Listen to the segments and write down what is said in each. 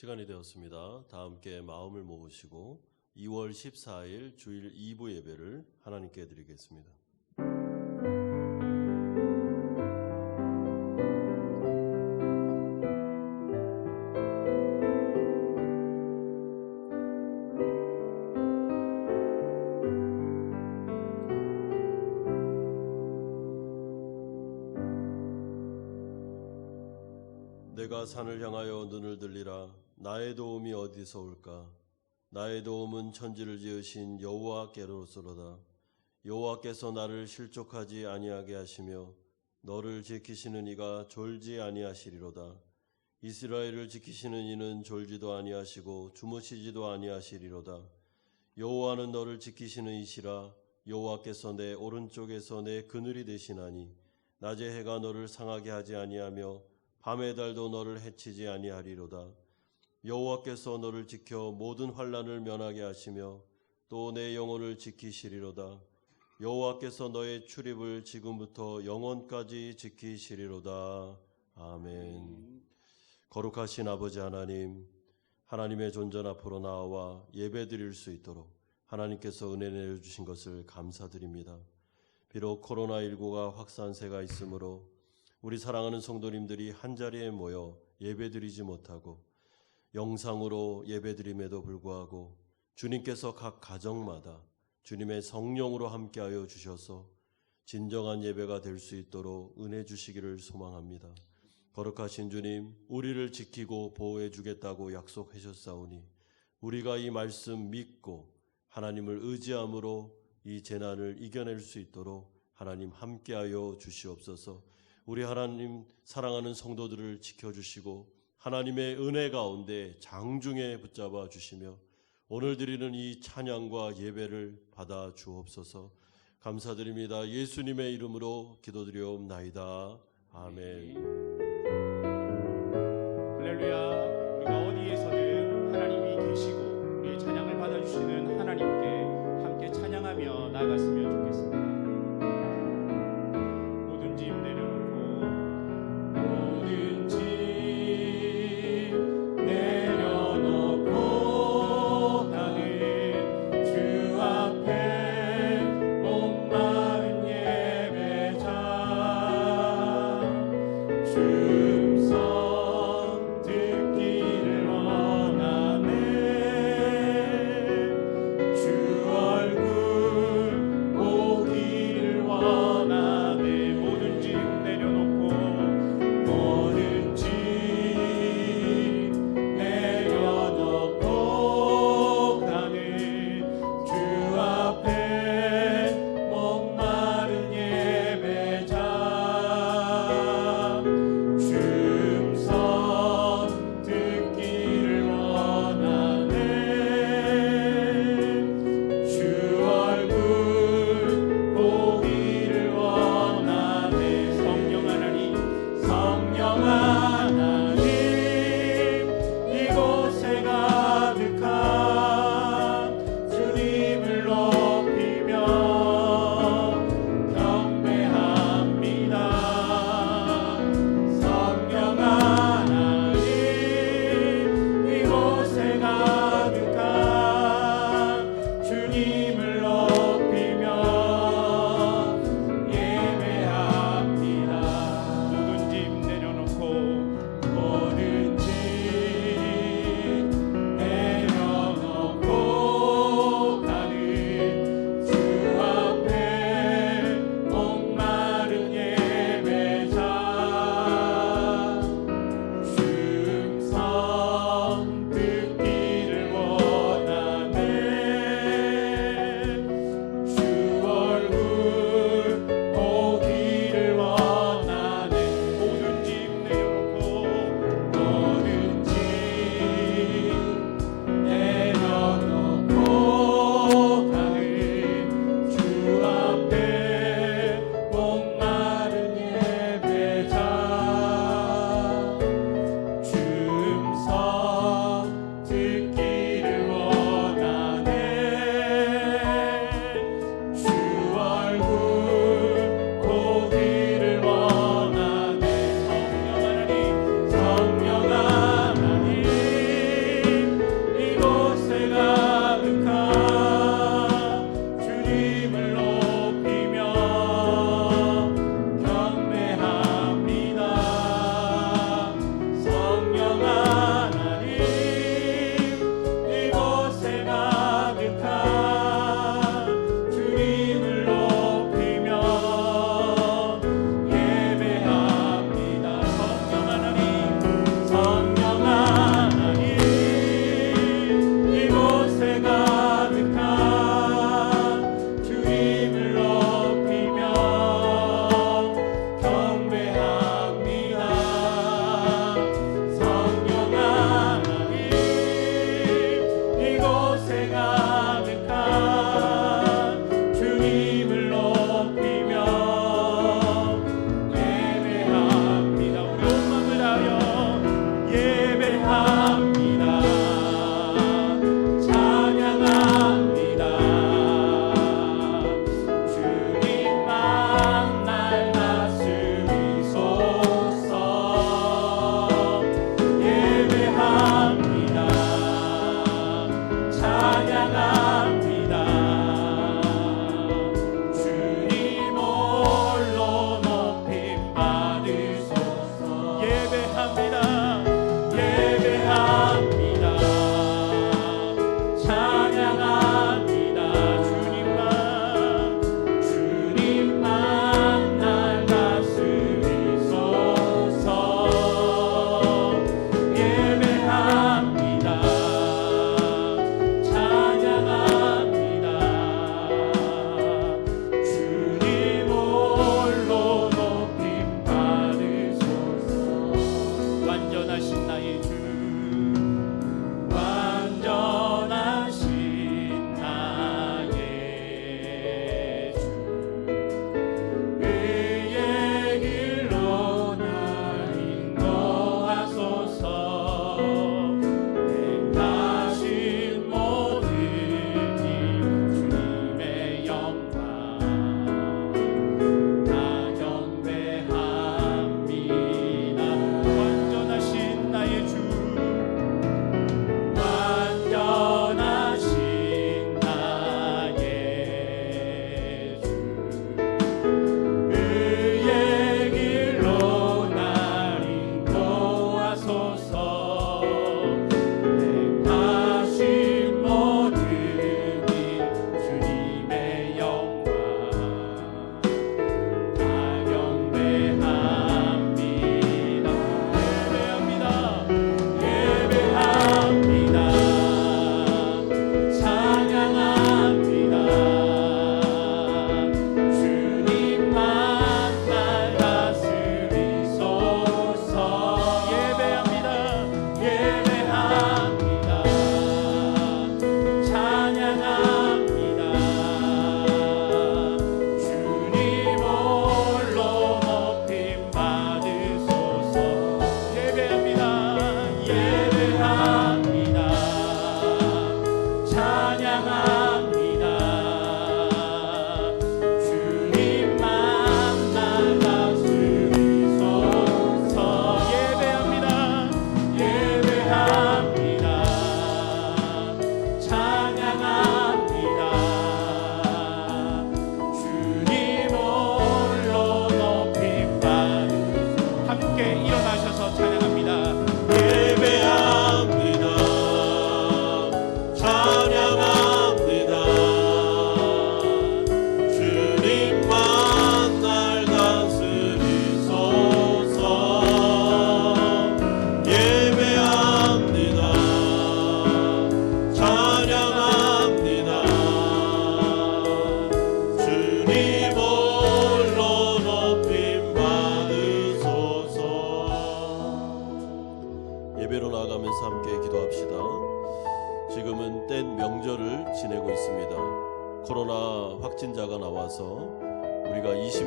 시간이 되었습니다. 다 함께 마음을 모으시고 2월 14일 주일 2부 예배를 하나님께 드리겠습니다. 내가 산을 향하여 눈을 들리라. 나의 도움이 어디서 올까? 나의 도움은 천지를 지으신 여호와께로서로다. 여호와께서 나를 실족하지 아니하게 하시며 너를 지키시는 이가 졸지 아니하시리로다. 이스라엘을 지키시는 이는 졸지도 아니하시고 주무시지도 아니하시리로다. 여호와는 너를 지키시는 이시라. 여호와께서 내 오른쪽에서 내 그늘이 되시나니 낮에 해가 너를 상하게 하지 아니하며 밤의 달도 너를 해치지 아니하리로다. 여호와께서 너를 지켜 모든 환난을 면하게 하시며 또 내 영혼을 지키시리로다. 여호와께서 너의 출입을 지금부터 영원까지 지키시리로다. 아멘. 거룩하신 아버지 하나님, 하나님의 존전 앞으로 나와 예배드릴 수 있도록 하나님께서 은혜 내려주신 것을 감사드립니다. 비록 코로나19가 확산세가 있으므로 우리 사랑하는 성도님들이 한자리에 모여 예배드리지 못하고 영상으로 예배드림에도 불구하고 주님께서 각 가정마다 주님의 성령으로 함께하여 주셔서 진정한 예배가 될 수 있도록 은혜 주시기를 소망합니다. 거룩하신 주님, 우리를 지키고 보호해 주겠다고 약속하셨사오니 우리가 이 말씀 믿고 하나님을 의지함으로 이 재난을 이겨낼 수 있도록 하나님 함께하여 주시옵소서. 우리 하나님 사랑하는 성도들을 지켜주시고 하나님의 은혜 가운데 장중에 붙잡아 주시며 오늘 드리는 이 찬양과 예배를 받아 주옵소서. 감사드립니다. 예수님의 이름으로 기도드리옵나이다. 아멘. 할렐루야. 우리가 어디에서든 하나님이 계시고 우리의 찬양을 받아주시는 하나님께 함께 찬양하며 나아갔으면 좋겠습니다. 모든 짐 내려놓고 모든 짐 내려놓고 나는 주 앞에 목마른 예배자 주 음성 듣기를 원하네 주 얼굴 보기를 원하네 모든 짐 내려놓고 모든 짐 내려놓고 나는 주 앞에 목마른 예배자 주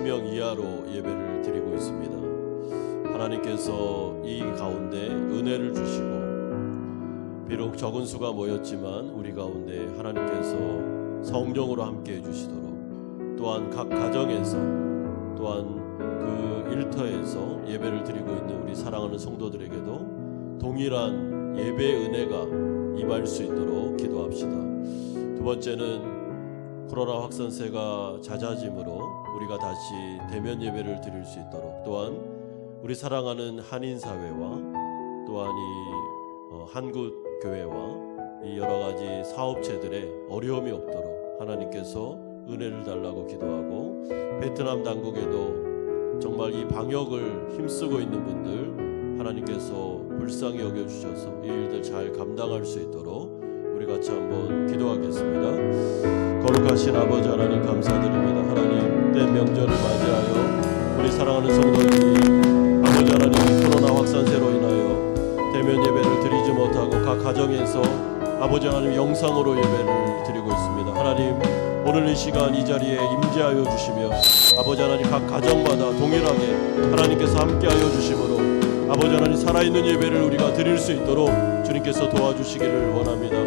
20명 이하로 예배를 드리고 있습니다. 하나님께서 이 가운데 은혜를 주시고 비록 적은 수가 모였지만 우리 가운데 하나님께서 성령으로 함께 해주시도록, 또한 각 가정에서, 또한 그 일터에서 예배를 드리고 있는 우리 사랑하는 성도들에게도 동일한 예배의 은혜가 임할 수 있도록 기도합시다. 두 번째는 코로나 확산세가 잦아짐으로 우리가 다시 대면 예배를 드릴 수 있도록, 또한 우리 사랑하는 한인사회와 또한 이 한국교회와 이 여러가지 사업체들의 어려움이 없도록 하나님께서 은혜를 달라고 기도하고, 베트남 당국에도 정말 이 방역을 힘쓰고 있는 분들 하나님께서 불쌍히 여겨주셔서 이 일들 잘 감당할 수 있도록 우리 같이 한번 기도하겠습니다. 거룩하신 아버지 하나님 감사드립니다. 하나님 때 명절을 맞이하여 우리 사랑하는 성도들이 아버지 하나님 코로나 확산세로 인하여 대면 예배를 드리지 못하고 각 가정에서 아버지 하나님 영상으로 예배를 드리고 있습니다. 하나님 오늘 이 시간 이 자리에 임재하여 주시며 아버지 하나님 각 가정마다 동일하게 하나님께서 함께하여 주심으로 아버지 하나님 살아있는 예배를 우리가 드릴 수 있도록 주님께서 도와주시기를 원합니다.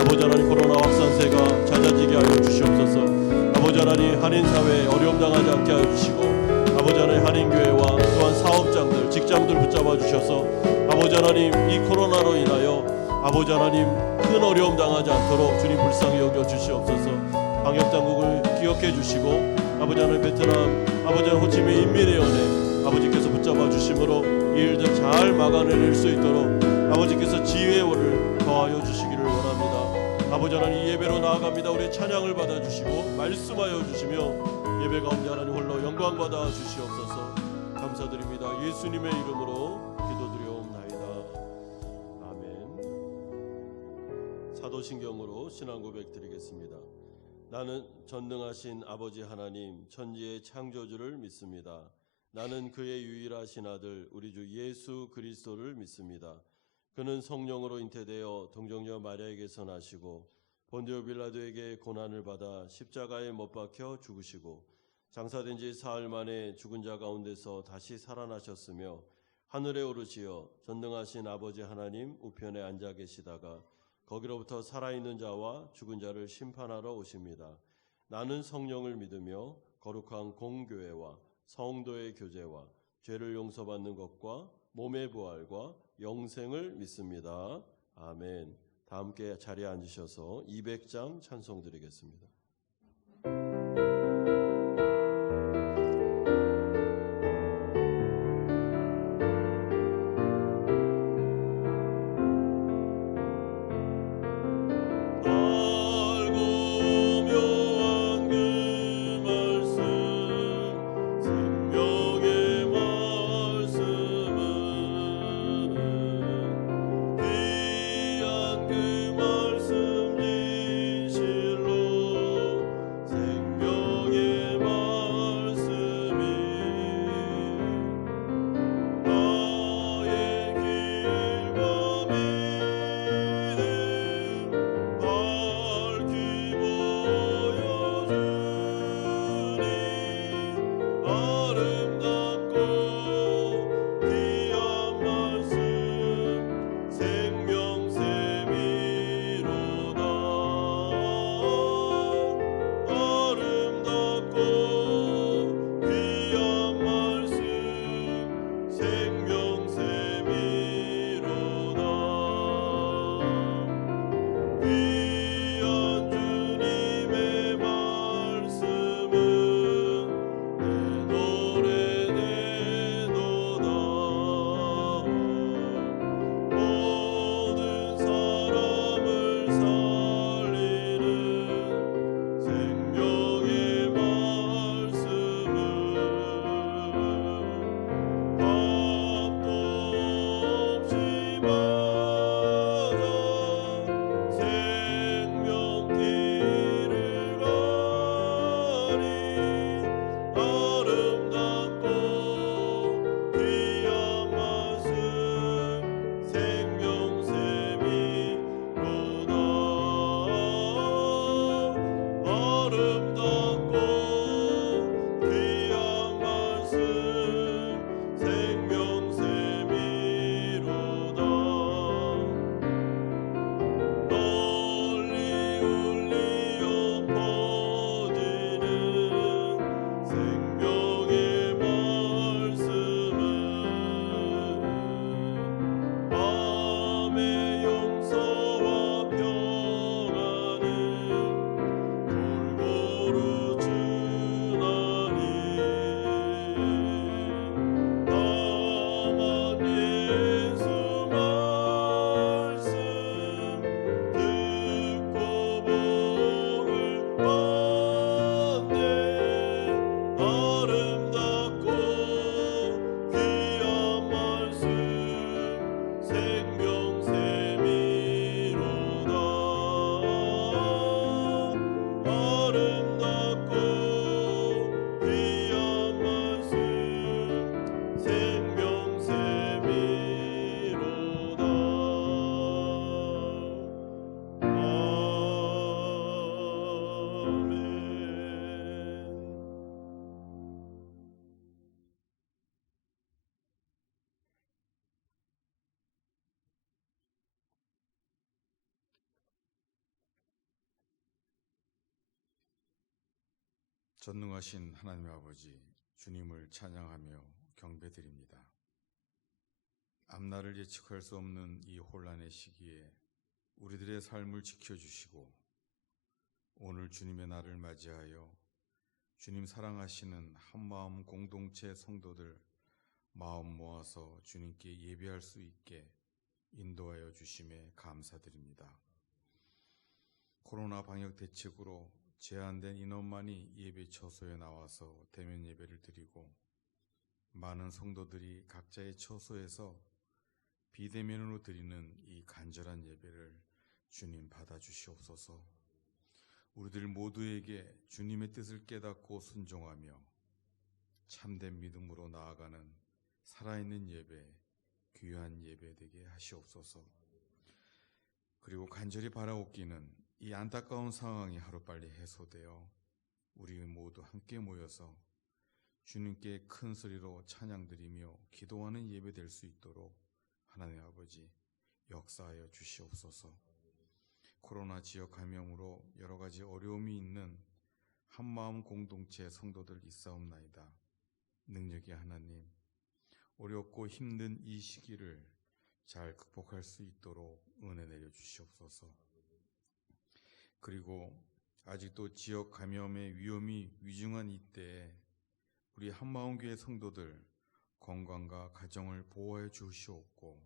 아버지 하나님 코로나 확산세가 잦아지게 하여 주시옵소서. 아버지 하나님 한인사회에 어려움 당하지 않게 하여 주시고, 아버지 하나님 한인교회와 또한 사업장들 직장들 붙잡아 주셔서 아버지 하나님 이 코로나로 인하여 아버지 하나님 큰 어려움 당하지 않도록 주님 불쌍히 여겨 주시옵소서. 방역당국을 기억해 주시고 아버지 하나님 베트남 아버지 하나님 호치민 인민회원회 아버지께서 붙잡아 주심으로 이 일들 잘 막아낼 수 있도록 아버지께서 지혜를 더하여 주시기를 원합니다. 아버지 하나님 이 예배로 나아갑니다. 우리의 찬양을 받아주시고 말씀하여 주시며 예배 가운데 하나님 홀로 영광 받아 주시옵소서. 감사드립니다. 예수님의 이름으로 기도드려옵나이다. 아멘. 사도신경으로 신앙 고백 드리겠습니다. 나는 전능하신 아버지 하나님 천지의 창조주를 믿습니다. 나는 그의 유일하신 아들 우리 주 예수 그리스도를 믿습니다. 그는 성령으로 잉태되어 동정녀 마리아에게서 나시고 본디오 빌라도에게 고난을 받아 십자가에 못 박혀 죽으시고 장사된 지 사흘 만에 죽은 자 가운데서 다시 살아나셨으며 하늘에 오르시어 전능하신 아버지 하나님 우편에 앉아 계시다가 거기로부터 살아있는 자와 죽은 자를 심판하러 오십니다. 나는 성령을 믿으며 거룩한 공교회와 성도의 교제와 죄를 용서받는 것과 몸의 부활과 영생을 믿습니다. 아멘. 다 함께 자리에 앉으셔서 200장 찬송 드리겠습니다. 그 말씀 진실로 전능하신 하나님 아버지, 주님을 찬양하며 경배드립니다. 앞날을 예측할 수 없는 이 혼란의 시기에 우리들의 삶을 지켜주시고 오늘 주님의 날을 맞이하여 주님 사랑하시는 한마음 공동체 성도들 마음 모아서 주님께 예배할 수 있게 인도하여 주심에 감사드립니다. 코로나 방역 대책으로 제한된 인원만이 예배 처소에 나와서 대면 예배를 드리고 많은 성도들이 각자의 처소에서 비대면으로 드리는 이 간절한 예배를 주님 받아주시옵소서. 우리들 모두에게 주님의 뜻을 깨닫고 순종하며 참된 믿음으로 나아가는 살아있는 예배, 귀한 예배 되게 하시옵소서. 그리고 간절히 바라옵기는 이 안타까운 상황이 하루빨리 해소되어 우리 모두 함께 모여서 주님께 큰 소리로 찬양드리며 기도하는 예배 될 수 있도록 하나님 아버지 역사하여 주시옵소서. 코로나 지역 감염으로 여러 가지 어려움이 있는 한마음 공동체 성도들 있사옵나이다. 능력의 하나님, 어렵고 힘든 이 시기를 잘 극복할 수 있도록 은혜 내려 주시옵소서. 그리고 아직도 지역 감염의 위험이 위중한 이때에 우리 한마음교회 성도들 건강과 가정을 보호해 주시옵고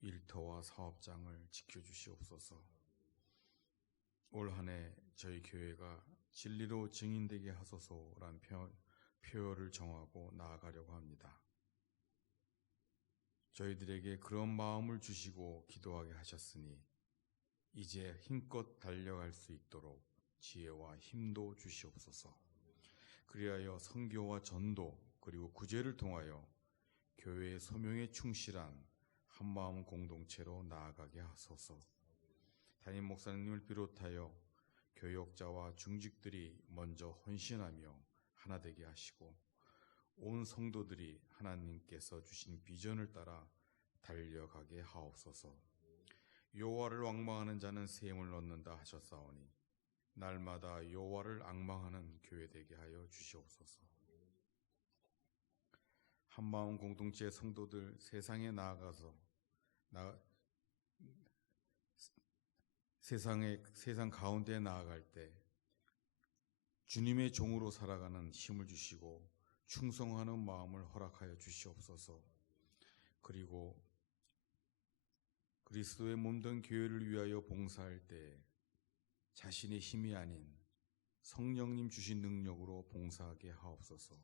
일터와 사업장을 지켜주시옵소서. 올 한 해 저희 교회가 진리로 증인되게 하소서란 표어를 정하고 나아가려고 합니다. 저희들에게 그런 마음을 주시고 기도하게 하셨으니 이제 힘껏 달려갈 수 있도록 지혜와 힘도 주시옵소서. 그리하여 선교와 전도 그리고 구제를 통하여 교회의 소명에 충실한 한마음 공동체로 나아가게 하소서. 담임 목사님을 비롯하여 교역자와 중직들이 먼저 헌신하며 하나 되게 하시고 온 성도들이 하나님께서 주신 비전을 따라 달려가게 하옵소서. 여호와를 앙망하는 자는 샘을 얻는다 하셨사오니 날마다 여호와를 앙망하는 교회 되게 하여 주시옵소서. 한마음 공동체 성도들 세상에 나아가서 세상 가운데 나아갈 때 주님의 종으로 살아가는 힘을 주시고 충성하는 마음을 허락하여 주시옵소서. 그리고 그리스도의 몸된 교회를 위하여 봉사할 때 자신의 힘이 아닌 성령님 주신 능력으로 봉사하게 하옵소서.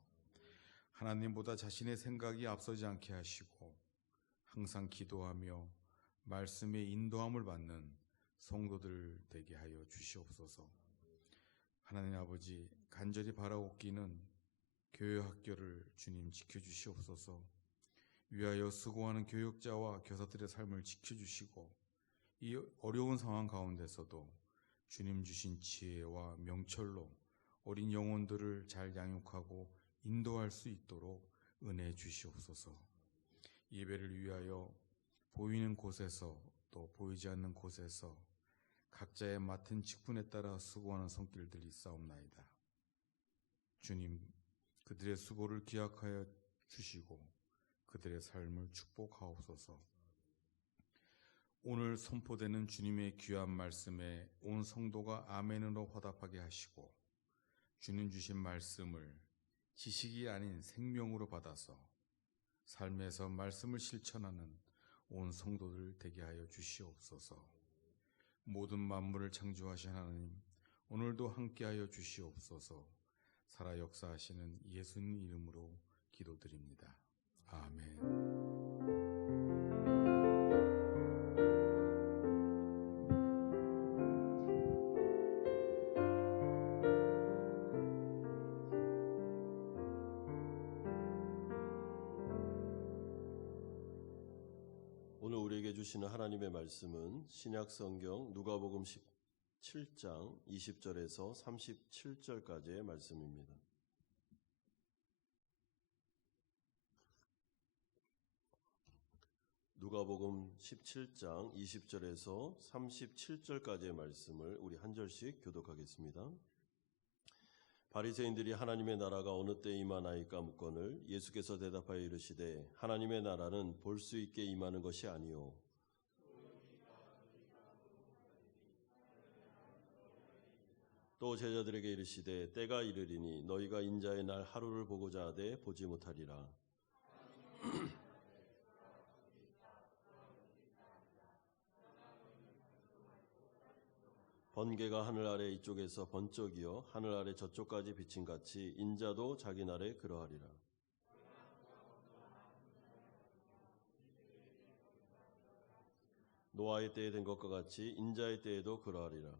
하나님보다 자신의 생각이 앞서지 않게 하시고 항상 기도하며 말씀의 인도함을 받는 성도들 되게 하여 주시옵소서. 하나님 아버지, 간절히 바라옵기는 교회 학교를 주님 지켜주시옵소서. 위하여 수고하는 교역자와 교사들의 삶을 지켜주시고 이 어려운 상황 가운데서도 주님 주신 지혜와 명철로 어린 영혼들을 잘 양육하고 인도할 수 있도록 은혜 주시옵소서. 예배를 위하여 보이는 곳에서 또 보이지 않는 곳에서 각자의 맡은 직분에 따라 수고하는 손길들이 있사옵나이다. 주님, 그들의 수고를 기억하여 주시고 그들의 삶을 축복하옵소서. 오늘 선포되는 주님의 귀한 말씀에 온 성도가 아멘으로 화답하게 하시고 주님 주신 말씀을 지식이 아닌 생명으로 받아서 삶에서 말씀을 실천하는 온 성도들 되게 하여 주시옵소서. 모든 만물을 창조하신 하나님, 오늘도 함께하여 주시옵소서. 살아 역사하시는 예수님 이름으로 기도드립니다. 아멘. 오늘 우리에게 주시는 하나님의 말씀은 신약성경 누가복음 17장 20절에서 37절까지의 말씀입니다. 누가복음 17장 20절에서 37절까지의 말씀을 우리 한 절씩 교독하겠습니다. 바리새인들이 하나님의 나라가 어느 때에 임하나이까 묻거늘 예수께서 대답하여 이르시되 하나님의 나라는 볼 수 있게 임하는 것이 아니요 또 제자들에게 이르시되 때가 이르리니 너희가 인자의 날 하루를 보고자 하되 보지 못하리라. 번개가 하늘 아래 이쪽에서 번쩍이어 하늘 아래 저쪽까지 비친 같이 인자도 자기 날에 그러하리라. 노아의 때에 된 것과 같이 인자의 때에도 그러하리라.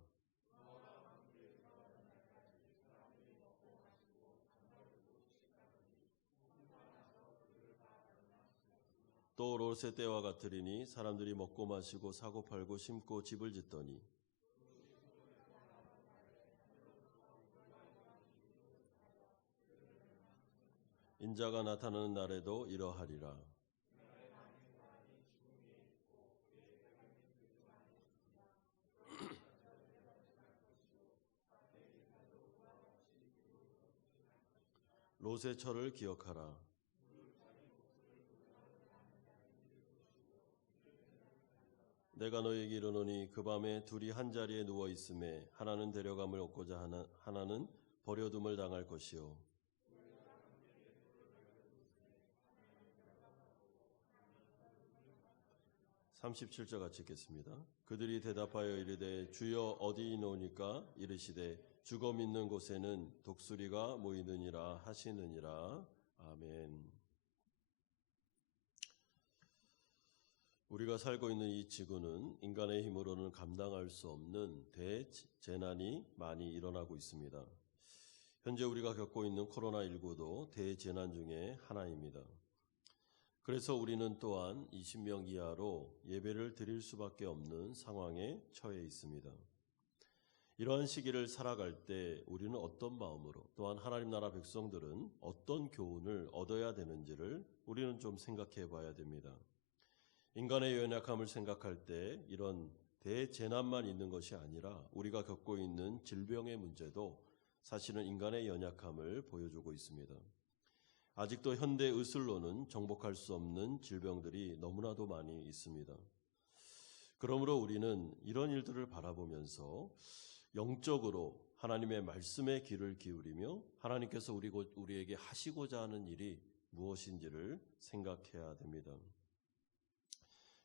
또 롯의 때와 같으리니 사람들이 먹고 마시고 사고 팔고 심고 집을 짓더니 인자가 나타나는 날에도 이러하리라. 롯의 철을 기억하라. 내가 너에게 이르노니 그 밤에 둘이 한 자리에 누워 있음에 하나는 데려감을 얻고자 하나는 버려둠을 당할 것이요. (37절) 같이 읽겠습니다. 그들이 대답하여 이르되 주여 어디 있노니까 이르시되 죽어 믿는 곳에는 독수리가 모이느니라 하시느니라. 아멘. 우리가 살고 있는 이 지구는 인간의 힘으로는 감당할 수 없는 대재난이 많이 일어나고 있습니다. 현재 우리가 겪고 있는 코로나19도 대재난 중에 하나입니다. 그래서 우리는 또한 20명 이하로 예배를 드릴 수밖에 없는 상황에 처해 있습니다. 이러한 시기를 살아갈 때 우리는 어떤 마음으로, 또한 하나님 나라 백성들은 어떤 교훈을 얻어야 되는지를 우리는 좀 생각해 봐야 됩니다. 인간의 연약함을 생각할 때 이런 대재난만 있는 것이 아니라 우리가 겪고 있는 질병의 문제도 사실은 인간의 연약함을 보여주고 있습니다. 아직도 현대 의술로는 정복할 수 없는 질병들이 너무나도 많이 있습니다. 그러므로 우리는 이런 일들을 바라보면서 영적으로 하나님의 말씀에 귀를 기울이며 하나님께서 우리에게 하시고자 하는 일이 무엇인지를 생각해야 됩니다.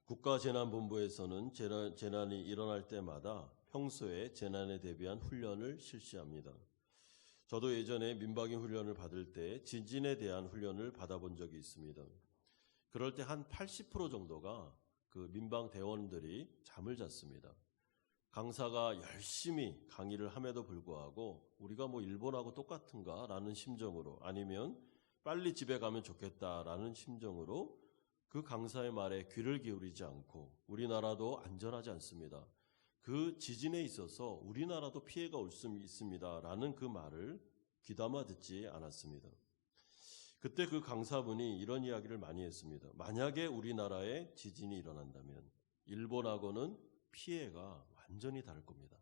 국가재난본부에서는 재난이 일어날 때마다 평소에 재난에 대비한 훈련을 실시합니다. 저도 예전에 민방위 훈련을 받을 때 지진에 대한 훈련을 받아본 적이 있습니다. 그럴 때 한 80% 정도가 그 민방 대원들이 잠을 잤습니다. 강사가 열심히 강의를 함에도 불구하고 우리가 일본하고 똑같은가 라는 심정으로, 아니면 빨리 집에 가면 좋겠다라는 심정으로 그 강사의 말에 귀를 기울이지 않고, 우리나라도 안전하지 않습니다. 그 지진에 있어서 우리나라도 피해가 올 수 있습니다 라는 그 말을 귀담아 듣지 않았습니다. 그때 그 강사분이 이런 이야기를 많이 했습니다. 만약에 우리나라에 지진이 일어난다면 일본하고는 피해가 완전히 다를 겁니다.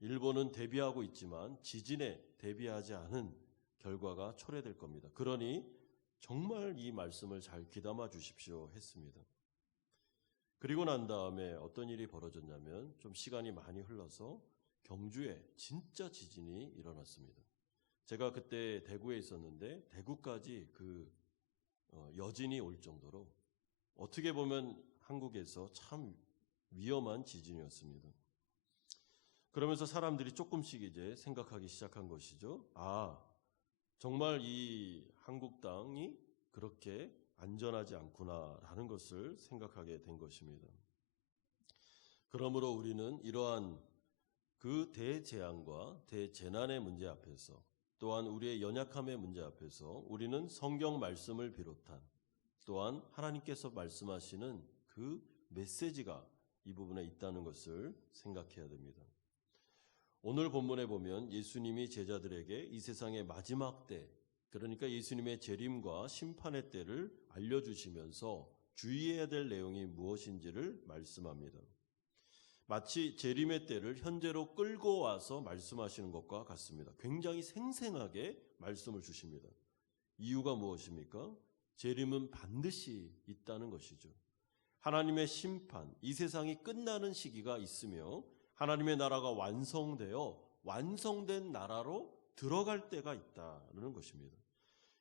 일본은 대비하고 있지만 지진에 대비하지 않은 결과가 초래될 겁니다. 그러니 정말 이 말씀을 잘 귀담아 주십시오 했습니다. 그리고 난 다음에 어떤 일이 벌어졌냐면, 좀 시간이 많이 흘러서 경주에 진짜 지진이 일어났습니다. 제가 그때 대구에 있었는데 대구까지 그 여진이 올 정도로 어떻게 보면 한국에서 참 위험한 지진이었습니다. 그러면서 사람들이 조금씩 이제 생각하기 시작한 것이죠. 정말 이 한국 땅이 그렇게 안전하지 않구나라는 것을 생각하게 된 것입니다. 그러므로 우리는 이러한 그 대재앙과 대재난의 문제 앞에서, 또한 우리의 연약함의 문제 앞에서 우리는 성경 말씀을 비롯한 또한 하나님께서 말씀하시는 그 메시지가 이 부분에 있다는 것을 생각해야 됩니다. 오늘 본문에 보면 예수님이 제자들에게 이 세상의 마지막 때, 그러니까 예수님의 재림과 심판의 때를 알려주시면서 주의해야 될 내용이 무엇인지를 말씀합니다. 마치 재림의 때를 현재로 끌고 와서 말씀하시는 것과 같습니다. 굉장히 생생하게 말씀을 주십니다. 이유가 무엇입니까? 재림은 반드시 있다는 것이죠. 하나님의 심판, 이 세상이 끝나는 시기가 있으며 하나님의 나라가 완성되어 완성된 나라로 들어갈 때가 있다는 것입니다.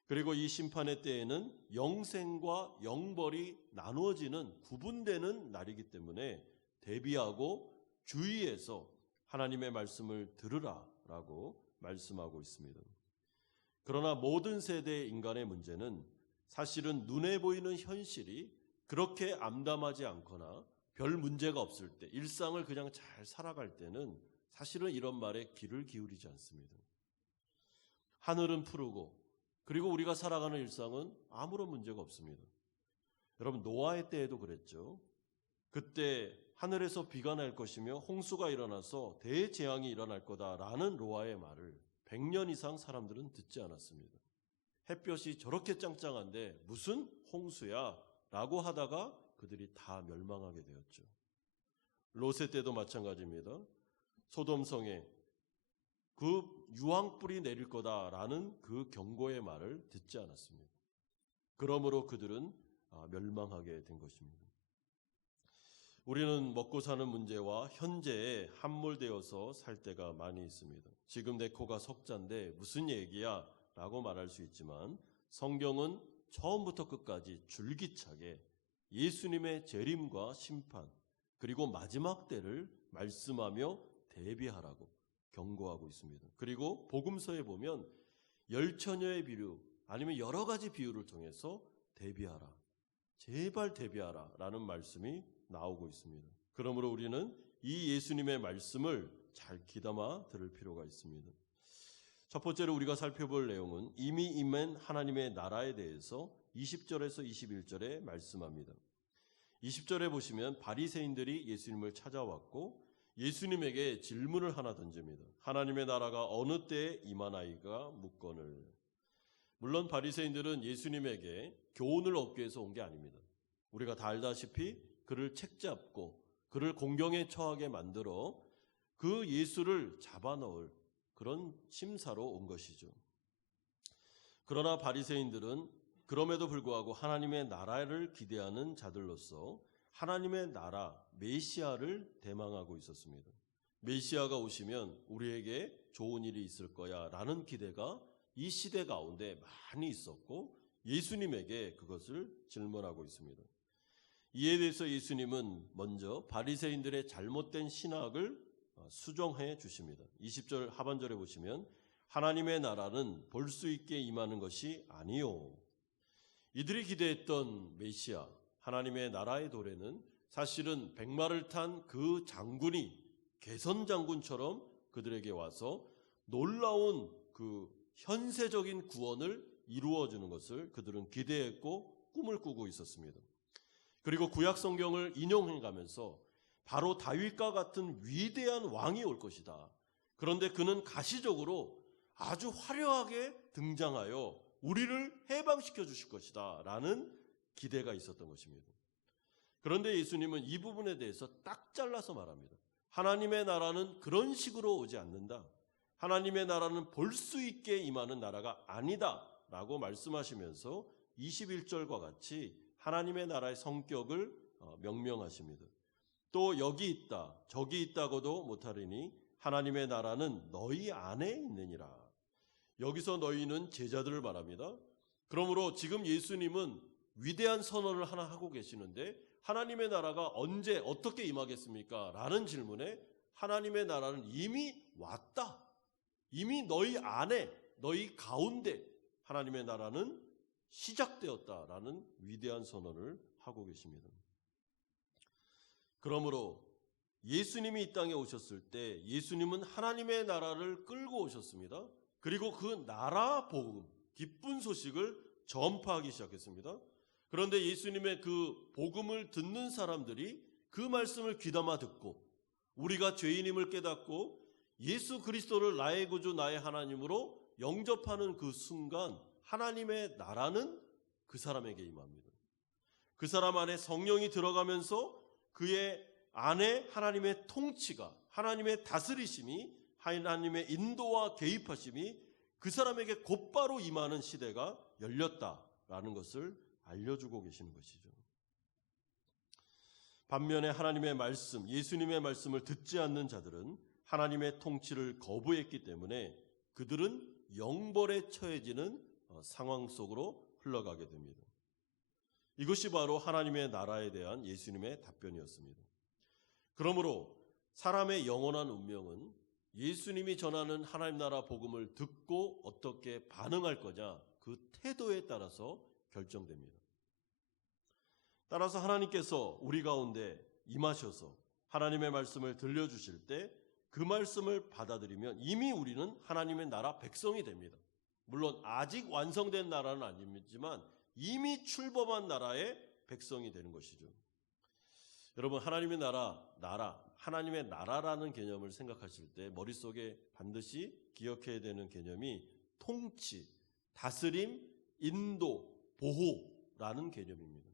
그리고 이 심판의 때에는 영생과 영벌이 나누어지는 구분되는 날이기 때문에 대비하고 주의해서 하나님의 말씀을 들으라라고 말씀하고 있습니다. 그러나 모든 세대의 인간의 문제는 사실은 눈에 보이는 현실이 그렇게 암담하지 않거나 별 문제가 없을 때, 일상을 그냥 잘 살아갈 때는 사실은 이런 말에 귀를 기울이지 않습니다. 하늘은 푸르고 그리고 우리가 살아가는 일상은 아무런 문제가 없습니다. 여러분, 노아의 때에도 그랬죠. 그때 하늘에서 비가 날 것이며 홍수가 일어나서 대재앙이 일어날 거다라는 노아의 말을 100년 이상 사람들은 듣지 않았습니다. 햇볕이 저렇게 짱짱한데 무슨 홍수야? 라고 하다가 그들이 다 멸망하게 되었죠. 롯의 때도 마찬가지입니다. 소돔성에 그 유황불이 내릴 거다라는 그 경고의 말을 듣지 않았습니다. 그러므로 그들은 멸망하게 된 것입니다. 우리는 먹고 사는 문제와 현재에 함몰되어서 살 때가 많이 있습니다. 지금 내 코가 석잔데 무슨 얘기야? 라고 말할 수 있지만 성경은 처음부터 끝까지 줄기차게 예수님의 재림과 심판 그리고 마지막 때를 말씀하며 대비하라고 경고하고 있습니다. 그리고 복음서에 보면 열처녀의 비유 아니면 여러 가지 비유를 통해서 대비하라, 제발 대비하라 라는 말씀이 나오고 있습니다. 그러므로 우리는 이 예수님의 말씀을 잘 귀담아 들을 필요가 있습니다. 첫 번째로 우리가 살펴볼 내용은 이미 임한 하나님의 나라에 대해서 20절에서 21절에 말씀합니다. 20절에 보시면 바리새인들이 예수님을 찾아왔고 예수님에게 질문을 하나 던집니다. 하나님의 나라가 어느 때에 임하나이까 묻거늘. 물론 바리새인들은 예수님에게 교훈을 얻기 위해서 온 게 아닙니다. 우리가 다 알다시피 그를 책잡고 그를 공경에 처하게 만들어 그 예수를 잡아넣을 그런 심사로 온 것이죠. 그러나 바리새인들은 그럼에도 불구하고 하나님의 나라를 기대하는 자들로서 하나님의 나라, 메시아를 대망하고 있었습니다. 메시아가 오시면 우리에게 좋은 일이 있을 거야 라는 기대가 이 시대 가운데 많이 있었고 예수님에게 그것을 질문하고 있습니다. 이에 대해서 예수님은 먼저 바리새인들의 잘못된 신학을 수정해 주십니다. 20절 하반절에 보시면 하나님의 나라는 볼 수 있게 임하는 것이 아니요. 이들이 기대했던 메시아, 하나님의 나라의 도래는 사실은 백마를 탄 그 장군이 개선장군처럼 그들에게 와서 놀라운 그 현세적인 구원을 이루어주는 것을 그들은 기대했고 꿈을 꾸고 있었습니다. 그리고 구약 성경을 인용해가면서 바로 다윗과 같은 위대한 왕이 올 것이다. 그런데 그는 가시적으로 아주 화려하게 등장하여 우리를 해방시켜 주실 것이다 라는 기대가 있었던 것입니다. 그런데 예수님은 이 부분에 대해서 딱 잘라서 말합니다. 하나님의 나라는 그런 식으로 오지 않는다. 하나님의 나라는 볼 수 있게 임하는 나라가 아니다 라고 말씀하시면서 21절과 같이 하나님의 나라의 성격을 명명하십니다. 또 여기 있다 저기 있다고도 못하리니 하나님의 나라는 너희 안에 있느니라. 여기서 너희는 제자들을 말합니다. 그러므로 지금 예수님은 위대한 선언을 하나 하고 계시는데 하나님의 나라가 언제 어떻게 임하겠습니까? 라는 질문에 하나님의 나라는 이미 왔다. 이미 너희 안에 너희 가운데 하나님의 나라는 시작되었다라는 위대한 선언을 하고 계십니다. 그러므로 예수님이 이 땅에 오셨을 때 예수님은 하나님의 나라를 끌고 오셨습니다. 그리고 그 나라 복음, 기쁜 소식을 전파하기 시작했습니다. 그런데 예수님의 그 복음을 듣는 사람들이 그 말씀을 귀담아 듣고 우리가 죄인임을 깨닫고 예수 그리스도를 나의 구주 나의 하나님으로 영접하는 그 순간 하나님의 나라는 그 사람에게 임합니다. 그 사람 안에 성령이 들어가면서 그의 안에 하나님의 통치가, 하나님의 다스리심이, 하나님의 인도와 개입하심이 그 사람에게 곧바로 임하는 시대가 열렸다라는 것을 알려주고 계시는 것이죠. 반면에 하나님의 말씀, 예수님의 말씀을 듣지 않는 자들은 하나님의 통치를 거부했기 때문에 그들은 영벌에 처해지는 상황 속으로 흘러가게 됩니다. 이것이 바로 하나님의 나라에 대한 예수님의 답변이었습니다. 그러므로 사람의 영원한 운명은 예수님이 전하는 하나님 나라 복음을 듣고 어떻게 반응할 거냐, 그 태도에 따라서 결정됩니다. 따라서 하나님께서 우리 가운데 임하셔서 하나님의 말씀을 들려주실 때 그 말씀을 받아들이면 이미 우리는 하나님의 나라 백성이 됩니다. 물론 아직 완성된 나라는 아니지만 이미 출범한 나라의 백성이 되는 것이죠. 여러분, 하나님의 하나님의 나라라는 개념을 생각하실 때 머릿속에 반드시 기억해야 되는 개념이 통치, 다스림, 인도, 보호라는 개념입니다.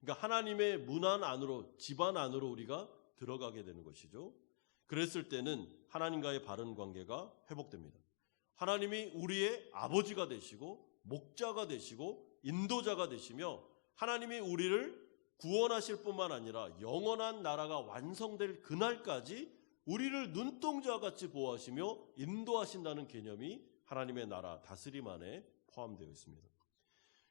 그러니까 하나님의 문안 안으로, 집안 안으로 우리가 들어가게 되는 것이죠. 그랬을 때는 하나님과의 바른 관계가 회복됩니다. 하나님이 우리의 아버지가 되시고 목자가 되시고 인도자가 되시며 하나님이 우리를 구원하실 뿐만 아니라 영원한 나라가 완성될 그날까지 우리를 눈동자같이 보호하시며 인도하신다는 개념이 하나님의 나라 다스림 안에 포함되어 있습니다.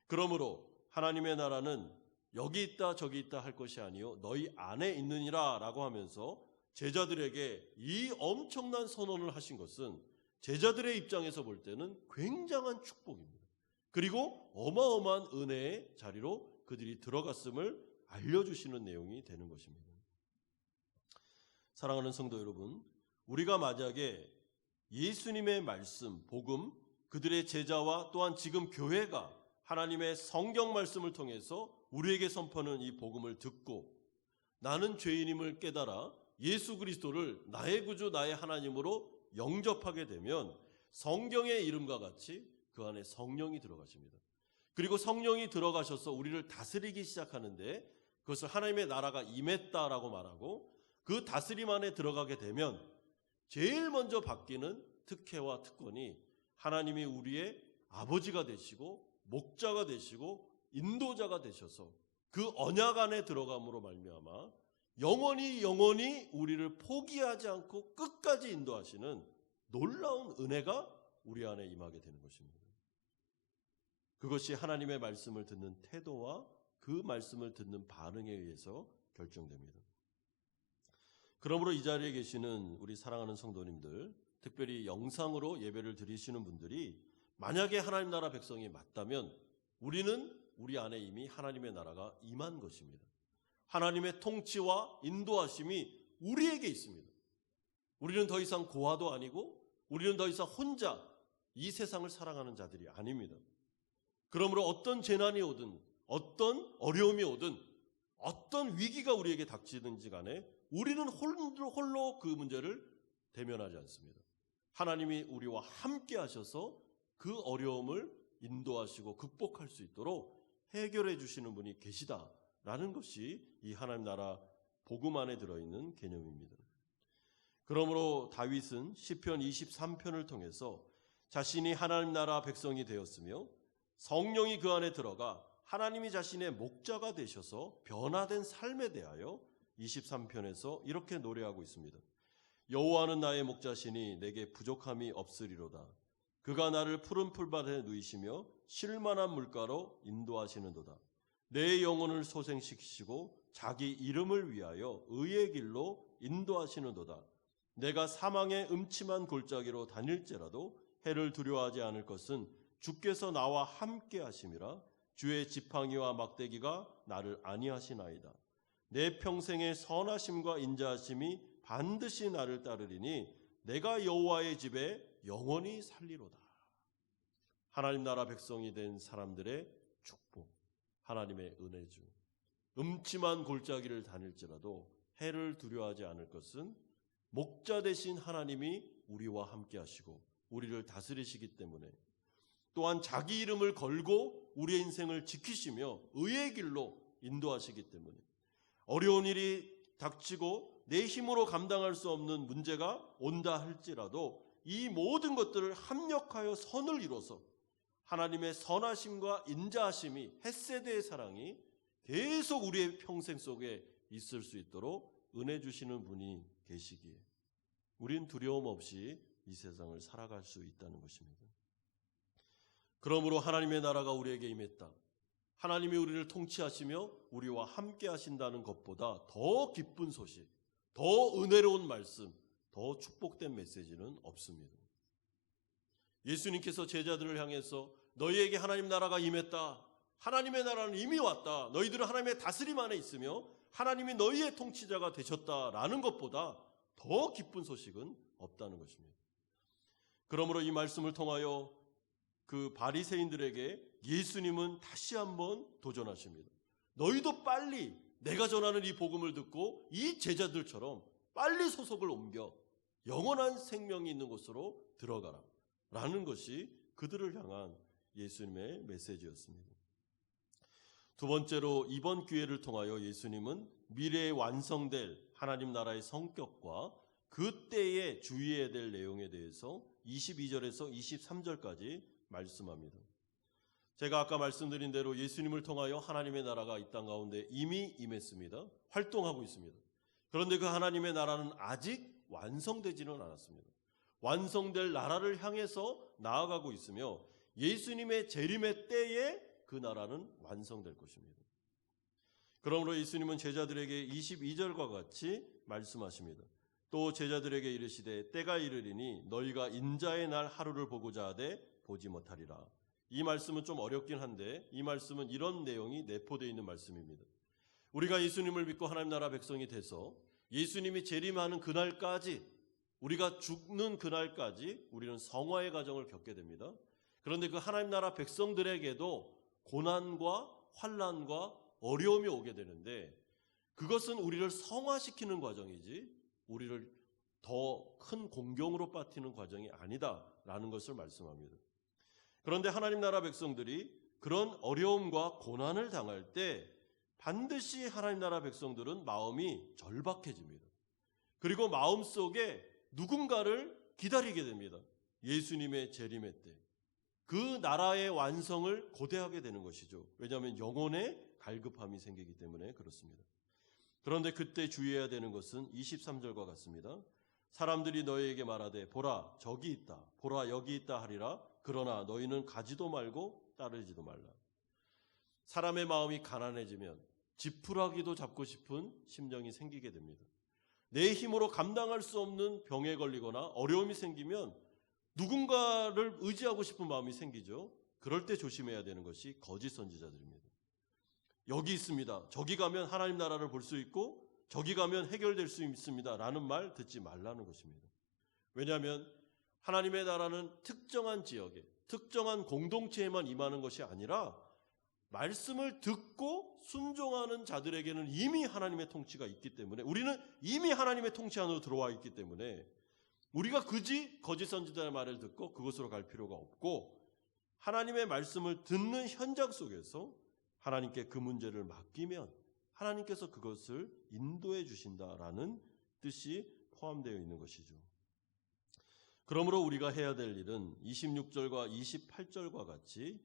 그러므로 하나님의 나라는 여기 있다 저기 있다 할 것이 아니요 너희 안에 있느니라 라고 하면서 제자들에게 이 엄청난 선언을 하신 것은 제자들의 입장에서 볼 때는 굉장한 축복입니다. 그리고 어마어마한 은혜의 자리로 그들이 들어갔음을 알려주시는 내용이 되는 것입니다. 사랑하는 성도 여러분, 우리가 만약에 예수님의 말씀, 복음, 그들의 제자와 또한 지금 교회가 하나님의 성경 말씀을 통해서 우리에게 선포하는 이 복음을 듣고 나는 죄인임을 깨달아 예수 그리스도를 나의 구주, 나의 하나님으로 영접하게 되면 성경의 이름과 같이 그 안에 성령이 들어가십니다. 그리고 성령이 들어가셔서 우리를 다스리기 시작하는데 그것을 하나님의 나라가 임했다라고 말하고 그 다스림 안에 들어가게 되면 제일 먼저 바뀌는 특혜와 특권이 하나님이 우리의 아버지가 되시고 목자가 되시고 인도자가 되셔서 그 언약 안에 들어감으로 말미암아 영원히 우리를 포기하지 않고 끝까지 인도하시는 놀라운 은혜가 우리 안에 임하게 되는 것입니다. 그것이 하나님의 말씀을 듣는 태도와 그 말씀을 듣는 반응에 의해서 결정됩니다. 그러므로 이 자리에 계시는 우리 사랑하는 성도님들, 특별히 영상으로 예배를 드리시는 분들이 만약에 하나님 나라 백성이 맞다면 우리는 우리 안에 이미 하나님의 나라가 임한 것입니다. 하나님의 통치와 인도하심이 우리에게 있습니다. 우리는 더 이상 고아도 아니고 우리는 더 이상 혼자 이 세상을 살아가는 자들이 아닙니다. 그러므로 어떤 재난이 오든 어떤 어려움이 오든 어떤 위기가 우리에게 닥치든지 간에 우리는 홀로 그 문제를 대면하지 않습니다. 하나님이 우리와 함께 하셔서 그 어려움을 인도하시고 극복할 수 있도록 해결해 주시는 분이 계시다라는 것이 이 하나님 나라 복음 안에 들어있는 개념입니다. 그러므로 다윗은 시편 23편을 통해서 자신이 하나님 나라 백성이 되었으며 성령이 그 안에 들어가 하나님이 자신의 목자가 되셔서 변화된 삶에 대하여 23편에서 이렇게 노래하고 있습니다. 여호와는 나의 목자시니 내게 부족함이 없으리로다. 그가 나를 푸른 풀밭에 누이시며 쉴만한 물가로 인도하시는도다. 내 영혼을 소생시키시고 자기 이름을 위하여 의의 길로 인도하시는도다. 내가 사망의 음침한 골짜기로 다닐지라도 해를 두려워하지 않을 것은 주께서 나와 함께 하심이라. 주의 지팡이와 막대기가 나를 안위하시나이다. 내 평생의 선하심과 인자하심이 반드시 나를 따르리니 내가 여호와의 집에 영원히 살리로다. 하나님 나라 백성이 된 사람들의 축복, 하나님의 은혜주. 음침한 골짜기를 다닐지라도 해를 두려워하지 않을 것은 목자 되신 하나님이 우리와 함께 하시고 우리를 다스리시기 때문에, 또한 자기 이름을 걸고 우리의 인생을 지키시며 의의 길로 인도하시기 때문에, 어려운 일이 닥치고 내 힘으로 감당할 수 없는 문제가 온다 할지라도 이 모든 것들을 합력하여 선을 이뤄서 하나님의 선하심과 인자하심이 헤세드의 사랑이 계속 우리의 평생 속에 있을 수 있도록 은혜 주시는 분이 계시기에 우린 두려움 없이 이 세상을 살아갈 수 있다는 것입니다. 그러므로 하나님의 나라가 우리에게 임했다. 하나님이 우리를 통치하시며 우리와 함께 하신다는 것보다 더 기쁜 소식, 더 은혜로운 말씀, 더 축복된 메시지는 없습니다. 예수님께서 제자들을 향해서 너희에게 하나님 나라가 임했다. 하나님의 나라는 이미 왔다. 너희들은 하나님의 다스림 안에 있으며 하나님이 너희의 통치자가 되셨다라는 것보다 더 기쁜 소식은 없다는 것입니다. 그러므로 이 말씀을 통하여 그 바리새인들에게 예수님은 다시 한번 도전하십니다. 너희도 빨리 내가 전하는 이 복음을 듣고 이 제자들처럼 빨리 소속을 옮겨 영원한 생명이 있는 곳으로 들어가라 라는 것이 그들을 향한 예수님의 메시지였습니다. 두 번째로 이번 기회를 통하여 예수님은 미래에 완성될 하나님 나라의 성격과 그때에 주의해야 될 내용에 대해서 22절에서 23절까지 말씀합니다. 제가 아까 말씀드린 대로 예수님을 통하여 하나님의 나라가 이 땅 가운데 이미 임했습니다. 활동하고 있습니다. 그런데 그 하나님의 나라는 아직 완성되지는 않았습니다. 완성될 나라를 향해서 나아가고 있으며 예수님의 재림의 때에 그 나라는 완성될 것입니다. 그러므로 예수님은 제자들에게 22절과 같이 말씀하십니다. 또 제자들에게 이르시되 때가 이르리니 너희가 인자의 날 하루를 보고자 하되 보지 못하리라. 이 말씀은 좀 어렵긴 한데 이 말씀은 이런 내용이 내포되어 있는 말씀입니다. 우리가 예수님을 믿고 하나님 나라 백성이 돼서 예수님이 재림하는 그날까지, 우리가 죽는 그날까지 우리는 성화의 과정을 겪게 됩니다. 그런데 그 하나님 나라 백성들에게도 고난과 환난과 어려움이 오게 되는데 그것은 우리를 성화시키는 과정이지 우리를 더 큰 공경으로 빠뜨리는 과정이 아니다라는 것을 말씀합니다. 그런데 하나님 나라 백성들이 그런 어려움과 고난을 당할 때 반드시 하나님 나라 백성들은 마음이 절박해집니다. 그리고 마음속에 누군가를 기다리게 됩니다. 예수님의 재림의 때. 그 나라의 완성을 고대하게 되는 것이죠. 왜냐하면 영혼의 갈급함이 생기기 때문에 그렇습니다. 그런데 그때 주의해야 되는 것은 23절과 같습니다. 사람들이 너희에게 말하되 보라 저기 있다, 보라 여기 있다 하리라. 그러나 너희는 가지도 말고 따르지도 말라. 사람의 마음이 가난해지면 지푸라기도 잡고 싶은 심정이 생기게 됩니다. 내 힘으로 감당할 수 없는 병에 걸리거나 어려움이 생기면 누군가를 의지하고 싶은 마음이 생기죠. 그럴 때 조심해야 되는 것이 거짓 선지자들입니다. 여기 있습니다. 저기 가면 하나님 나라를 볼 수 있고 저기 가면 해결될 수 있습니다. 라는 말 듣지 말라는 것입니다. 왜냐하면 하나님의 나라는 특정한 지역에, 특정한 공동체에만 임하는 것이 아니라 말씀을 듣고 순종하는 자들에게는 이미 하나님의 통치가 있기 때문에 우리는 이미 하나님의 통치 안으로 들어와 있기 때문에 우리가 굳이 거짓 선지자의 말을 듣고 그곳으로 갈 필요가 없고 하나님의 말씀을 듣는 현장 속에서 하나님께 그 문제를 맡기면 하나님께서 그것을 인도해 주신다라는 뜻이 포함되어 있는 것이죠. 그러므로 우리가 해야 될 일은 26절과 28절과 같이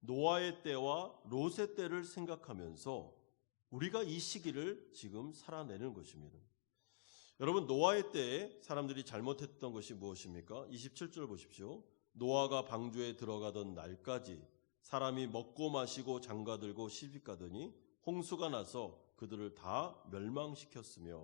노아의 때와 롯의 때를 생각하면서 우리가 이 시기를 지금 살아내는 것입니다. 여러분, 노아의 때에 사람들이 잘못했던 것이 무엇입니까? 27절 보십시오. 노아가 방주에 들어가던 날까지 사람이 먹고 마시고 장가들고 시집가더니 홍수가 나서 그들을 다 멸망시켰으며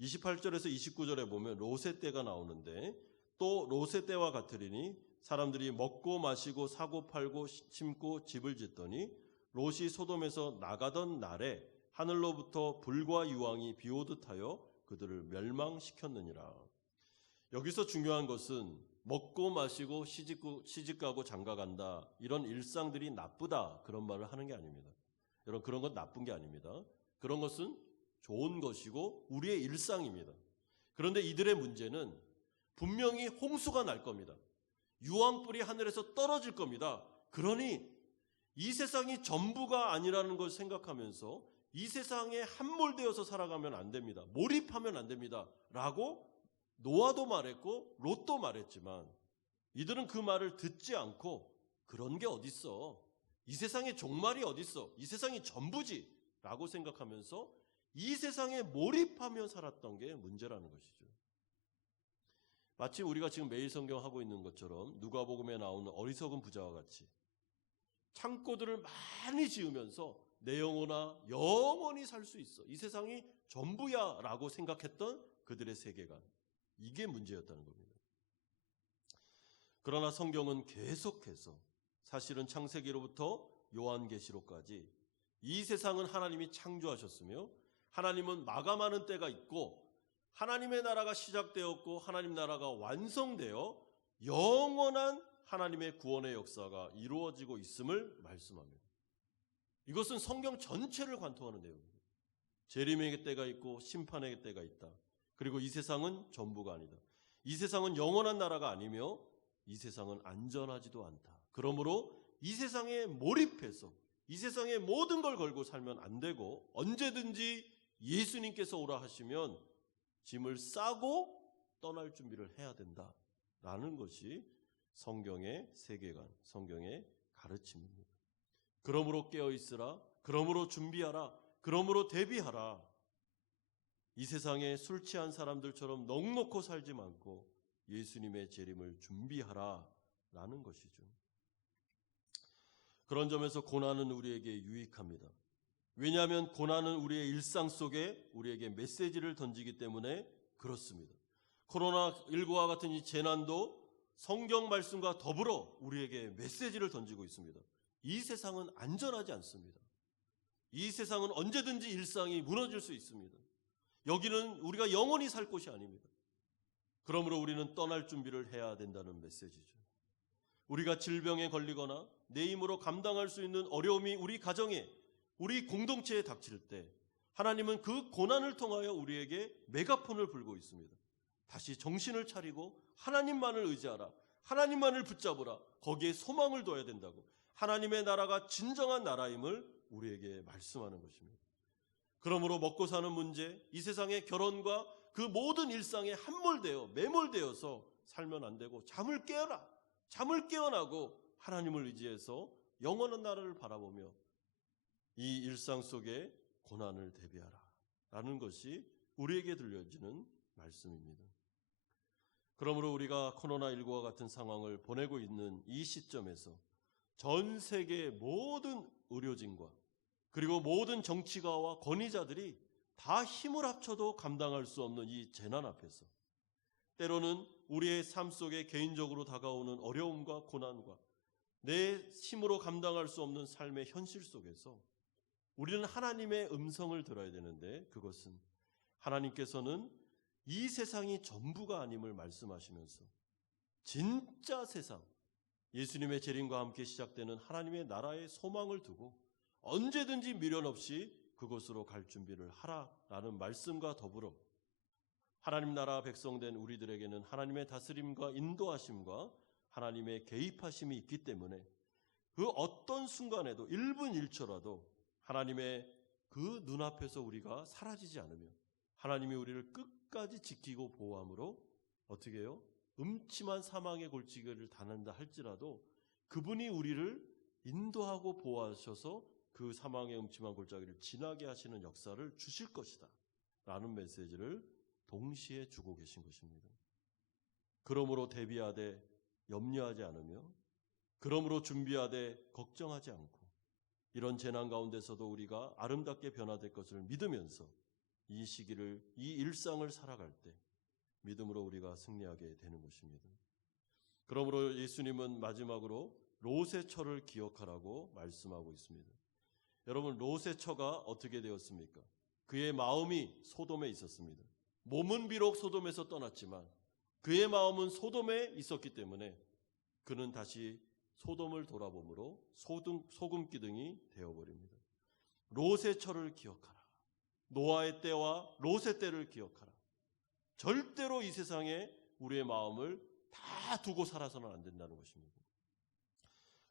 28절에서 29절에 보면 롯의 때가 나오는데 또 롯의 때와 같으리니 사람들이 먹고 마시고 사고 팔고 심고 집을 짓더니 롯이 소돔에서 나가던 날에 하늘로부터 불과 유황이 비오듯 하여 그들을 멸망시켰느니라. 여기서 중요한 것은 먹고 마시고 시집가고 장가간다 이런 일상들이 나쁘다 그런 말을 하는 게 아닙니다. 여러분, 그런 건 나쁜 게 아닙니다. 그런 것은 좋은 것이고 우리의 일상입니다. 그런데 이들의 문제는 분명히 홍수가 날 겁니다. 유황불이 하늘에서 떨어질 겁니다. 그러니 이 세상이 전부가 아니라는 걸 생각하면서 이 세상에 함몰되어서 살아가면 안 됩니다. 몰입하면 안 됩니다. 라고 노아도 말했고 롯도 말했지만 이들은 그 말을 듣지 않고 그런 게 어딨어. 이 세상에 종말이 어딨어. 이 세상이 전부지. 라고 생각하면서 이 세상에 몰입하며 살았던 게 문제라는 것이죠. 마치 우리가 지금 매일 성경하고 있는 것처럼 누가복음에 나오는 어리석은 부자와 같이 창고들을 많이 지으면서 내 영혼아 영원히 살 수 있어. 이 세상이 전부야 라고 생각했던 그들의 세계관. 이게 문제였다는 겁니다. 그러나 성경은 계속해서 사실은 창세기로부터 요한계시록까지 이 세상은 하나님이 창조하셨으며 하나님은 마감하는 때가 있고 하나님의 나라가 시작되었고 하나님 나라가 완성되어 영원한 하나님의 구원의 역사가 이루어지고 있음을 말씀합니다. 이것은 성경 전체를 관통하는 내용입니다. 재림의 때가 있고 심판의 때가 있다. 그리고 이 세상은 전부가 아니다. 이 세상은 영원한 나라가 아니며 이 세상은 안전하지도 않다. 그러므로 이 세상에 몰입해서 이 세상에 모든 걸 걸고 살면 안 되고 언제든지 예수님께서 오라 하시면 짐을 싸고 떠날 준비를 해야 된다라는 것이 성경의 세계관, 성경의 가르침입니다. 그러므로 깨어있으라, 그러므로 준비하라, 그러므로 대비하라. 이 세상에 술 취한 사람들처럼 넋놓고 살지 않고 예수님의 재림을 준비하라라는 것이죠. 그런 점에서 고난은 우리에게 유익합니다. 왜냐하면 고난은 우리의 일상 속에 우리에게 메시지를 던지기 때문에 그렇습니다. 코로나19와 같은 이 재난도 성경 말씀과 더불어 우리에게 메시지를 던지고 있습니다. 이 세상은 안전하지 않습니다. 이 세상은 언제든지 일상이 무너질 수 있습니다. 여기는 우리가 영원히 살 곳이 아닙니다. 그러므로 우리는 떠날 준비를 해야 된다는 메시지죠. 우리가 질병에 걸리거나 내 힘으로 감당할 수 있는 어려움이 우리 가정에, 우리 공동체에 닥칠 때 하나님은 그 고난을 통하여 우리에게 메가폰을 불고 있습니다. 다시 정신을 차리고 하나님만을 의지하라. 하나님만을 붙잡으라. 거기에 소망을 둬야 된다고. 하나님의 나라가 진정한 나라임을 우리에게 말씀하는 것입니다. 그러므로 먹고 사는 문제, 이 세상의 결혼과 그 모든 일상에 함몰되어 매몰되어서 살면 안 되고 잠을 깨어라. 잠을 깨어나고 하나님을 의지해서 영원한 나라를 바라보며 이 일상 속에 고난을 대비하라 라는 것이 우리에게 들려지는 말씀입니다. 그러므로 우리가 코로나19와 같은 상황을 보내고 있는 이 시점에서 전 세계의 모든 의료진과 그리고 모든 정치가와 권위자들이 다 힘을 합쳐도 감당할 수 없는 이 재난 앞에서 때로는 우리의 삶 속에 개인적으로 다가오는 어려움과 고난과 내 힘으로 감당할 수 없는 삶의 현실 속에서 우리는 하나님의 음성을 들어야 되는데 그것은 하나님께서는 이 세상이 전부가 아님을 말씀하시면서 진짜 세상, 예수님의 재림과 함께 시작되는 하나님의 나라의 소망을 두고 언제든지 미련 없이 그곳으로 갈 준비를 하라라는 말씀과 더불어 하나님 나라 백성된 우리들에게는 하나님의 다스림과 인도하심과 하나님의 개입하심이 있기 때문에 그 어떤 순간에도 1분 1초라도 하나님의 그 눈앞에서 우리가 사라지지 않으며 하나님이 우리를 끝까지 지키고 보호함으로 어떻게 해요? 음침한 사망의 골짜기를 다닌다 할지라도 그분이 우리를 인도하고 보호하셔서 그 사망의 음침한 골짜기를 지나게 하시는 역사를 주실 것이다 라는 메시지를 동시에 주고 계신 것입니다. 그러므로 대비하되 염려하지 않으며 그러므로 준비하되 걱정하지 않고 이런 재난 가운데서도 우리가 아름답게 변화될 것을 믿으면서 이 시기를, 이 일상을 살아갈 때 믿음으로 우리가 승리하게 되는 것입니다. 그러므로 예수님은 마지막으로 롯의 처를 기억하라고 말씀하고 있습니다. 여러분, 롯의 처가 어떻게 되었습니까? 그의 마음이 소돔에 있었습니다. 몸은 비록 소돔에서 떠났지만 그의 마음은 소돔에 있었기 때문에 그는 다시 소돔을 돌아보므로 소금 기둥이 되어버립니다. 롯의 처를 기억하라. 노아의 때와 롯의 때를 기억하라. 절대로 이 세상에 우리의 마음을 다 두고 살아서는 안 된다는 것입니다.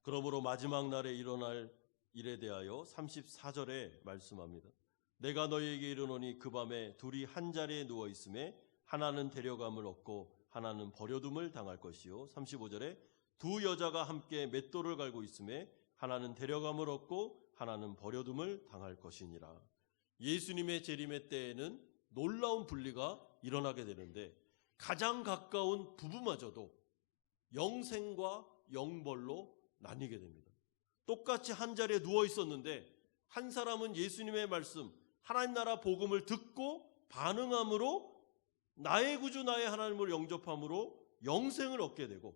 그러므로 마지막 날에 일어날 일에 대하여 34절에 말씀합니다. 내가 너희에게 이르노니 그 밤에 둘이 한 자리에 누워 있음에 하나는 데려감을 얻고 하나는 버려둠을 당할 것이요. 35절에 두 여자가 함께 맷돌을 갈고 있음에 하나는 데려감을 얻고 하나는 버려둠을 당할 것이니라. 예수님의 재림의 때에는 놀라운 분리가 일어나게 되는데 가장 가까운 부부마저도 영생과 영벌로 나뉘게 됩니다. 똑같이 한 자리에 누워 있었는데 한 사람은 예수님의 말씀, 하나님 나라 복음을 듣고 반응함으로 나의 구주 나의 하나님을 영접함으로 영생을 얻게 되고,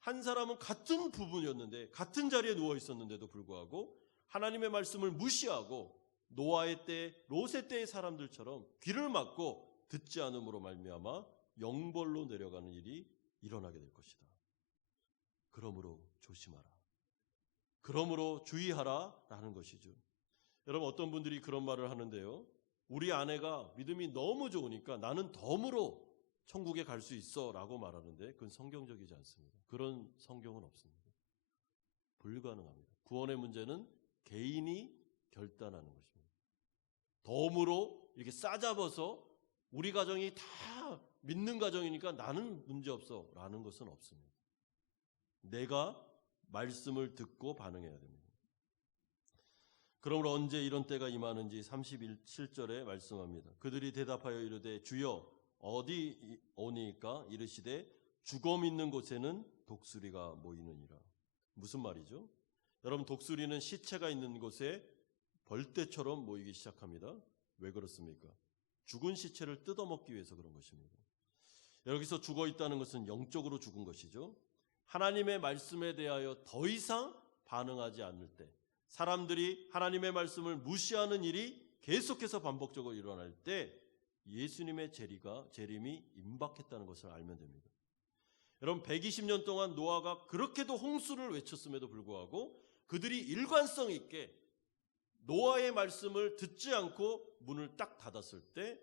한 사람은 같은 부분이었는데 같은 자리에 누워 있었는데도 불구하고 하나님의 말씀을 무시하고 노아의 때, 롯의 때의 사람들처럼 귀를 막고 듣지 않음으로 말미암아 영벌로 내려가는 일이 일어나게 될 것이다. 그러므로 조심하라. 그러므로 주의하라 라는 것이죠. 여러분, 어떤 분들이 그런 말을 하는데요. 우리 아내가 믿음이 너무 좋으니까 나는 덤으로 천국에 갈 수 있어 라고 말하는데 그건 성경적이지 않습니다. 그런 성경은 없습니다. 불가능합니다. 구원의 문제는 개인이 결단하는 것입니다. 덤으로 이렇게 싸잡아서 우리 가정이 다 믿는 가정이니까 나는 문제없어 라는 것은 없습니다. 내가 말씀을 듣고 반응해야 됩니다. 그러므로 언제 이런 때가 임하는지 37절에 말씀합니다. 그들이 대답하여 이르되 주여 어디 오니까? 이르시되 죽음 있는 곳에는 독수리가 모이느니라. 무슨 말이죠? 여러분, 독수리는 시체가 있는 곳에 벌떼처럼 모이기 시작합니다. 왜 그렇습니까? 죽은 시체를 뜯어먹기 위해서 그런 것입니다. 여기서 죽어 있다는 것은 영적으로 죽은 것이죠. 하나님의 말씀에 대하여 더 이상 반응하지 않을 때, 사람들이 하나님의 말씀을 무시하는 일이 계속해서 반복적으로 일어날 때 예수님의 재림이 임박했다는 것을 알면 됩니다. 여러분, 120년 동안 노아가 그렇게도 홍수를 외쳤음에도 불구하고 그들이 일관성 있게 노아의 말씀을 듣지 않고 문을 딱 닫았을 때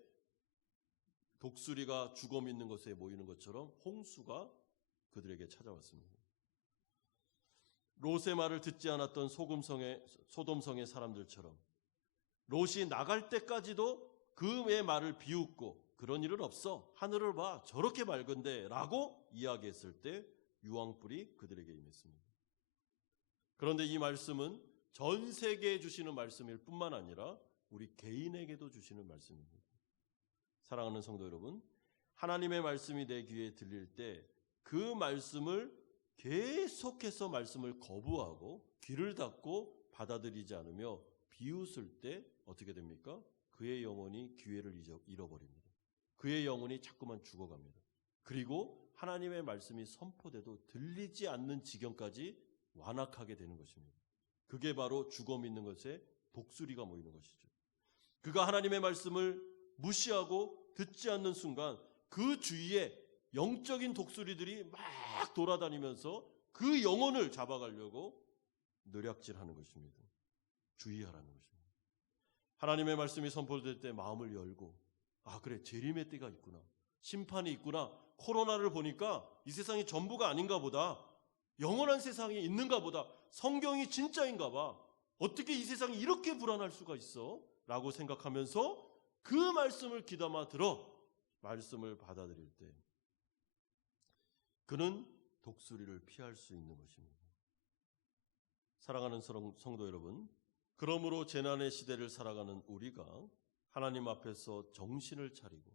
독수리가 죽어 있는 곳에 모이는 것처럼 홍수가 그들에게 찾아왔습니다. 롯의 말을 듣지 않았던 소돔성의 사람들처럼 롯이 나갈 때까지도 그의 말을 비웃고 그런 일은 없어, 하늘을 봐, 저렇게 맑은데 라고 이야기했을 때 유황불이 그들에게 임했습니다. 그런데 이 말씀은 전 세계에 주시는 말씀일 뿐만 아니라 우리 개인에게도 주시는 말씀입니다. 사랑하는 성도 여러분, 하나님의 말씀이 내 귀에 들릴 때 그 말씀을 계속해서 말씀을 거부하고 귀를 닫고 받아들이지 않으며 비웃을 때 어떻게 됩니까? 그의 영혼이 기회를 잃어버립니다. 그의 영혼이 자꾸만 죽어갑니다. 그리고 하나님의 말씀이 선포돼도 들리지 않는 지경까지 완악하게 되는 것입니다. 그게 바로 죽어 있는 것에 독수리가 모이는 것이죠. 그가 하나님의 말씀을 무시하고 듣지 않는 순간 그 주위에 영적인 독수리들이 막 돌아다니면서 그 영혼을 잡아가려고 노략질하는 것입니다. 주의하라는 것입니다. 하나님의 말씀이 선포될 때 마음을 열고, 아 그래, 재림의 때가 있구나, 심판이 있구나, 코로나를 보니까 이 세상이 전부가 아닌가 보다, 영원한 세상이 있는가 보다, 성경이 진짜인가 봐, 어떻게 이 세상이 이렇게 불안할 수가 있어? 라고 생각하면서 그 말씀을 귀담아 들어 말씀을 받아들일 때 그는 독수리를 피할 수 있는 것입니다. 사랑하는 성도 여러분, 그러므로 재난의 시대를 살아가는 우리가 하나님 앞에서 정신을 차리고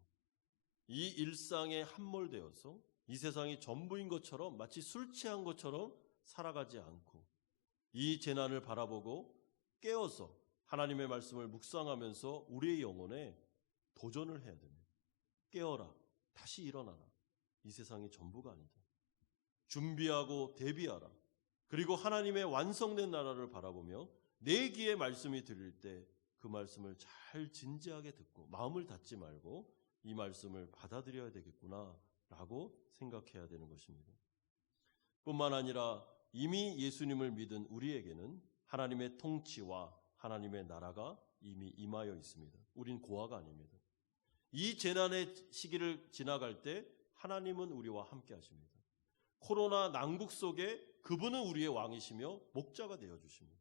이 일상에 함몰되어서 이 세상이 전부인 것처럼 마치 술 취한 것처럼 살아가지 않고 이 재난을 바라보고 깨어서 하나님의 말씀을 묵상하면서 우리의 영혼에 도전을 해야 됩니다. 깨어라, 다시 일어나라, 이 세상이 전부가 아니다. 준비하고 대비하라. 그리고 하나님의 완성된 나라를 바라보며 내 귀에 말씀이 들릴 때 그 말씀을 잘 진지하게 듣고 마음을 닫지 말고 이 말씀을 받아들여야 되겠구나 라고 생각해야 되는 것입니다. 뿐만 아니라 이미 예수님을 믿은 우리에게는 하나님의 통치와 하나님의 나라가 이미 임하여 있습니다. 우린 고아가 아닙니다. 이 재난의 시기를 지나갈 때 하나님은 우리와 함께 하십니다. 코로나 난국 속에 그분은 우리의 왕이시며 목자가 되어주십니다.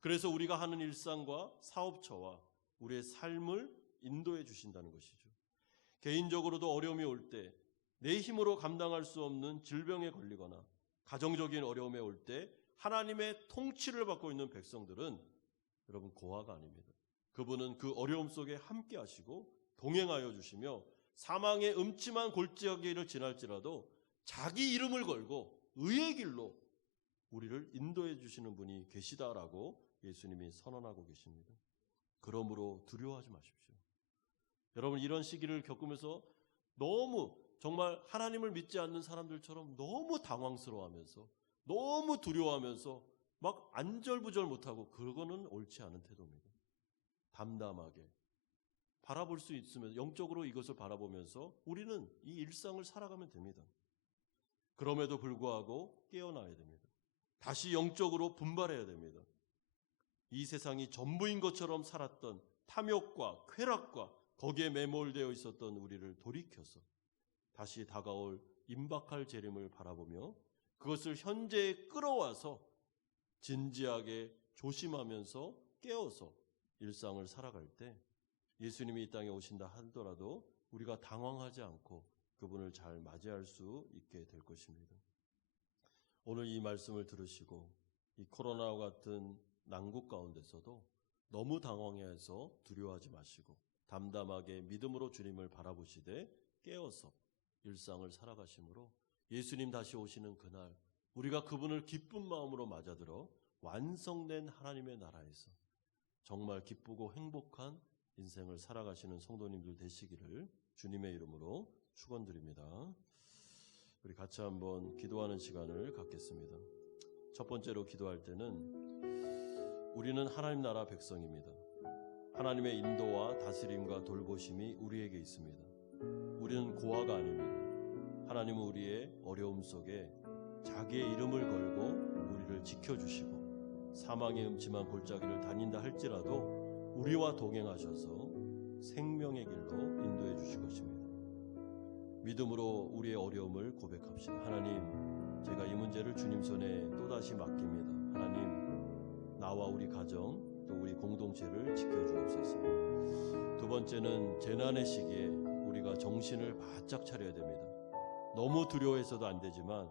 그래서 우리가 하는 일상과 사업처와 우리의 삶을 인도해 주신다는 것이죠. 개인적으로도 어려움이 올 때, 내 힘으로 감당할 수 없는 질병에 걸리거나 가정적인 어려움에 올 때 하나님의 통치를 받고 있는 백성들은 여러분 고아가 아닙니다. 그분은 그 어려움 속에 함께 하시고 동행하여 주시며 사망의 음침한 골짜기를 지날지라도 자기 이름을 걸고 의의 길로 우리를 인도해 주시는 분이 계시다라고 예수님이 선언하고 계십니다. 그러므로 두려워하지 마십시오. 여러분, 이런 시기를 겪으면서 너무 정말 하나님을 믿지 않는 사람들처럼 너무 당황스러워하면서 너무 두려워하면서 막 안절부절 못하고, 그거는 옳지 않은 태도입니다. 담담하게 바라볼 수 있으면 영적으로 이것을 바라보면서 우리는 이 일상을 살아가면 됩니다. 그럼에도 불구하고 깨어나야 됩니다. 다시 영적으로 분발해야 됩니다. 이 세상이 전부인 것처럼 살았던 탐욕과 쾌락과 거기에 매몰되어 있었던 우리를 돌이켜서 다시 다가올 임박할 재림을 바라보며 그것을 현재에 끌어와서 진지하게 조심하면서 깨어서 일상을 살아갈 때 예수님이 이 땅에 오신다 하더라도 우리가 당황하지 않고 그분을 잘 맞이할 수 있게 될 것입니다. 오늘 이 말씀을 들으시고 이 코로나와 같은 난국 가운데서도 너무 당황해서 두려워하지 마시고 담담하게 믿음으로 주님을 바라보시되 깨어서 일상을 살아가심으로 예수님 다시 오시는 그날 우리가 그분을 기쁜 마음으로 맞아들어 완성된 하나님의 나라에서 정말 기쁘고 행복한 인생을 살아가시는 성도님들 되시기를 주님의 이름으로 축원드립니다. 우리 같이 한번 기도하는 시간을 갖겠습니다. 첫 번째로 기도할 때는 우리는 하나님 나라 백성입니다. 하나님의 인도와 다스림과 돌보심이 우리에게 있습니다. 우리는 고아가 아닙니다. 하나님은 우리의 어려움 속에 자기의 이름을 걸고 우리를 지켜주시고 사망의 음침한 골짜기를 다닌다 할지라도 우리와 동행하셔서 생명의 길로 인도해 주실 것입니다. 믿음으로 우리의 어려움을 고백합시다. 하나님, 제가 이 문제를 주님 손에 또다시 맡깁니다. 하나님, 나와 우리 가정 또 우리 공동체를 지켜주옵소서. 두 번째는 재난의 시기에 우리가 정신을 바짝 차려야 됩니다. 너무 두려워해서도 안 되지만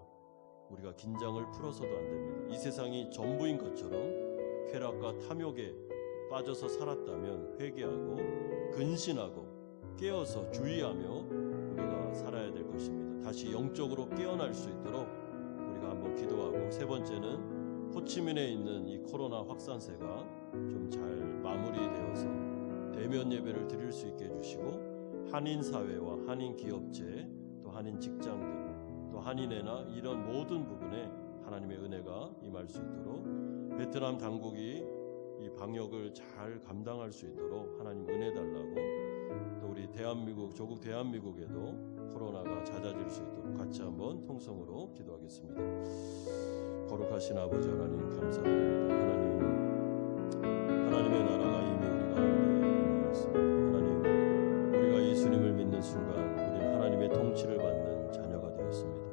우리가 긴장을 풀어서도 안 됩니다. 이 세상이 전부인 것처럼 쾌락과 탐욕에 빠져서 살았다면 회개하고 근신하고 깨어서 주의하며 우리가 살아야 될 것입니다. 다시 영적으로 깨어날 수 있도록 우리가 한번 기도하고, 세 번째는 호치민에 있는 이 코로나 확산세가 좀 잘 마무리되어서 대면 예배를 드릴 수 있게 해주시고 한인 사회와 한인 기업체 또 한인 직장들 또 한인회나 이런 모든 부분에 하나님의 은혜가 임할 수 있도록 베트남 당국이 이 방역을 잘 감당할 수 있도록 하나님 은혜 달라고, 또 우리 대한민국 조국 대한민국에도 코로나가 잦아질 수 있도록 같이 한번 통성으로 기도하겠습니다. 거룩하신 아버지 하나님 감사드립니다. 하나님의 나라가 이미 우리 가운데 임하였습니다. 하나님, 우리가 예수님을 믿는 순간 우리는 하나님의 통치를 받는 자녀가 되었습니다.